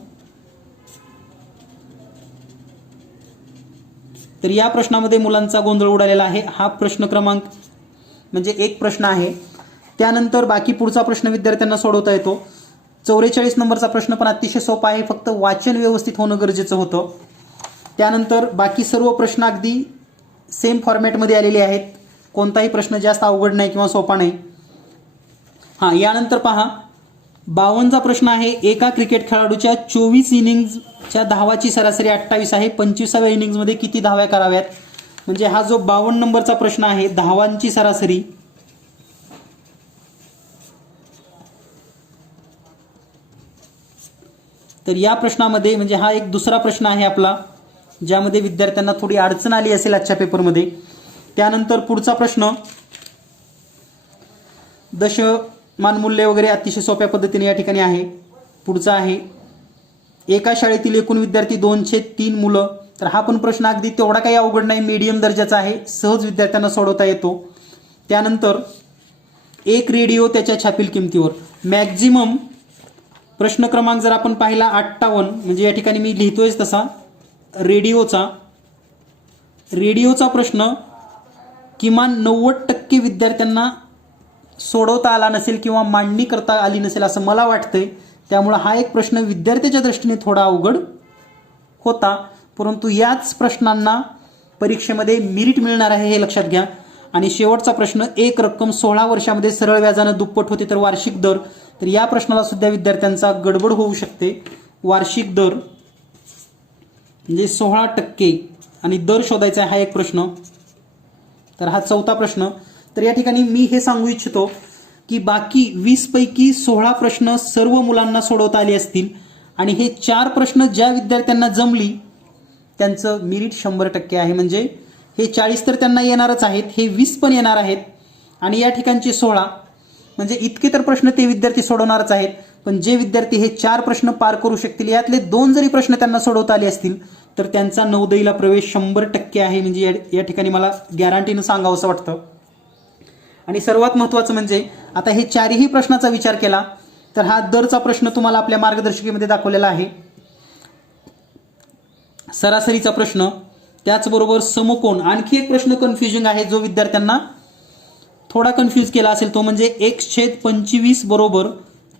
तर या प्रश्नामध्ये मुलांचा गोंधळ उडालेला आहे. हा प्रश्न क्रमांक म्हणजे एक प्रश्न आहे. त्यानंतर बाकी पुढचा प्रश्न विद्यार्थ्यांना सोडवता येतो. 44 नंबरचा प्रश्न पण अतिशय सोपा आहे, फक्त वाचन व्यवस्थित होणं गरजेचं होतं. त्यानंतर बाकी सर्व प्रश्न अगदी सेम फॉर्मॅटमध्ये आलेले आहेत, कोणताही प्रश्न जास्त अवघड नाही किंवा सोपा नाही. हां, यानंतर पहा 52चा प्रश्न आहे, एका क्रिकेट खेळाडूच्या 24 इनिंग्जच्या धावाची सरासरी 28 आहे, 25व्या इनिंग्जमध्ये किती धाव्या कराव्यात. म्हणजे हा जो 52 नंबरचा प्रश्न आहे, धावांची सरासरी, तर या प्रश्नामध्ये म्हणजे हा एक दुसरा प्रश्न आहे आपला, ज्यामध्ये विद्यार्थ्यांना थोडी अडचण आली असेल आजच्या पेपरमध्ये. त्यानंतर पुढचा प्रश्न, दशमान मूल्य वगैरे अतिशय सोप्या पद्धतीने या ठिकाणी आहे. पुढचा आहे, एका शाळेतील एकूण विद्यार्थी 203 मुलं. तर हा पण प्रश्न अगदी तेवढा काही अवघड नाही, मीडियम दर्जाचा आहे, सहज विद्यार्थ्यांना सोडवता येतो. त्यानंतर एक रेडिओ त्याच्या छापील किमतीवर, मॅक्झिमम प्रश्न क्रमांक जर आपण पाहिला 58, म्हणजे या ठिकाणी मी लिहितोयच तसा, रेडिओचा प्रश्न किमान 90% विद्यार्थ्यांना सोडवता आला नसेल किंवा मांडणी करता आली नसेल असं मला वाटतंय. त्यामुळे हा एक प्रश्न विद्यार्थ्याच्या दृष्टीने थोडा अवघड होता, परंतु याच प्रश्नांना परीक्षेमध्ये मेरिट मिळणार आहे हे लक्षात घ्या. आणि शेवटचा प्रश्न, एक रक्कम 16 वर्षामध्ये सरळ व्याजानं दुप्पट होते तर वार्षिक दर. तर या प्रश्नाला सुद्धा विद्यार्थ्यांचा गडबड होऊ शकते. वार्षिक दर म्हणजे 16% आणि दर शोधायचा आहे हा एक प्रश्न. तर हा चौथा प्रश्न. तर या ठिकाणी मी हे सांगू इच्छितो की बाकी 20 पैकी 16 प्रश्न सर्व मुलांना सोडवता आले असतील आणि हे 4 प्रश्न ज्या विद्यार्थ्यांना जमली त्यांचं मेरिट 100% आहे. म्हणजे हे 40 तर त्यांना येणारच आहेत, हे 20 पण येणार आहेत आणि या ठिकाणचे 16, म्हणजे इतके तर प्रश्न ते विद्यार्थी सोडवणारच आहेत. पण जे विद्यार्थी हे 4 प्रश्न पार करू शकतील, यातले 2 जरी प्रश्न त्यांना सोडवता आले असतील तर त्यांचा नवोदयला प्रवेश 100% आहे. म्हणजे या ठिकाणी मला गॅरंटीनं सांगावं असं वाटतं. आणि सर्वात महत्त्वाचं म्हणजे आता हे 4ही प्रश्नाचा विचार केला तर हा दरचा प्रश्न तुम्हाला आपल्या मार्गदर्शिकेमध्ये दाखवलेला आहे. सरासरीचा प्रश्न, त्याचबरोबर समकोन. आणखी एक प्रश्न कन्फ्युजिंग आहे जो विद्यार्थ्यांना थोडा कन्फ्यूज केला असेल, तो म्हणजे x/25 बरोबर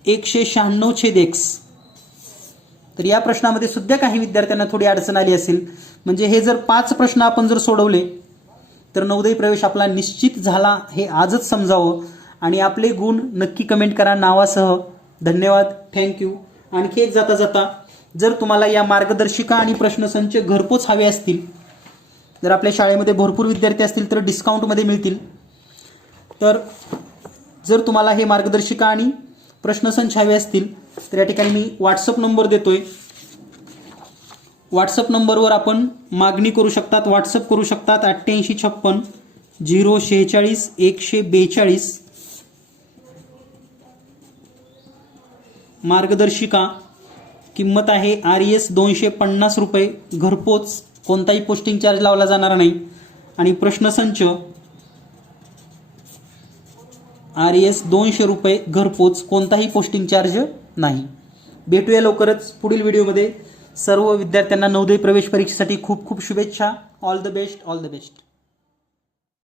196/x. तर या प्रश्नामध्ये सुद्धा काही विद्यार्थ्यांना थोडी अडचण आली असेल. म्हणजे हे जर 5 प्रश्न आपण जर सोडवले तर नवोदय प्रवेश आपला निश्चित झाला हे आजच समजावं. आणि आपले गुण नक्की कमेंट करा नावासह. धन्यवाद, थँक्यू. आणखी एक जाता जाता, जर तुम्हाला या मार्गदर्शिका आणि प्रश्नसंच घरपोच हवे असतील, जर आपल्या शाळेमध्ये भरपूर विद्यार्थी असतील तर डिस्काउंटमध्ये मिळतील. तर जर तुम्हाला हे मार्गदर्शिका आणि प्रश्नसंच हवे असतील तर या ठिकाणी मी व्हॉट्सअप नंबर देतोय. व्हॉट्सअप नंबरवर आपण मागणी करू शकतात, व्हॉट्सअप करू शकतात. 8856 046 142. मार्गदर्शिका किंमत आहे RES 250 रुपये, घरपोच, कोणताही पोस्टिंग चार्ज लावला जाणार नाही. आणि प्रश्नसंच RES 200 रुपये घरपोच, कोणताही पोस्टिंग चार्ज नाही. भेटूया लवकरच पुढील व्हिडिओमध्ये. सर्व विद्यार्थ्यांना नवोदय प्रवेश परीक्षेसाठी खूप खूप शुभेच्छा. All the best, all the best.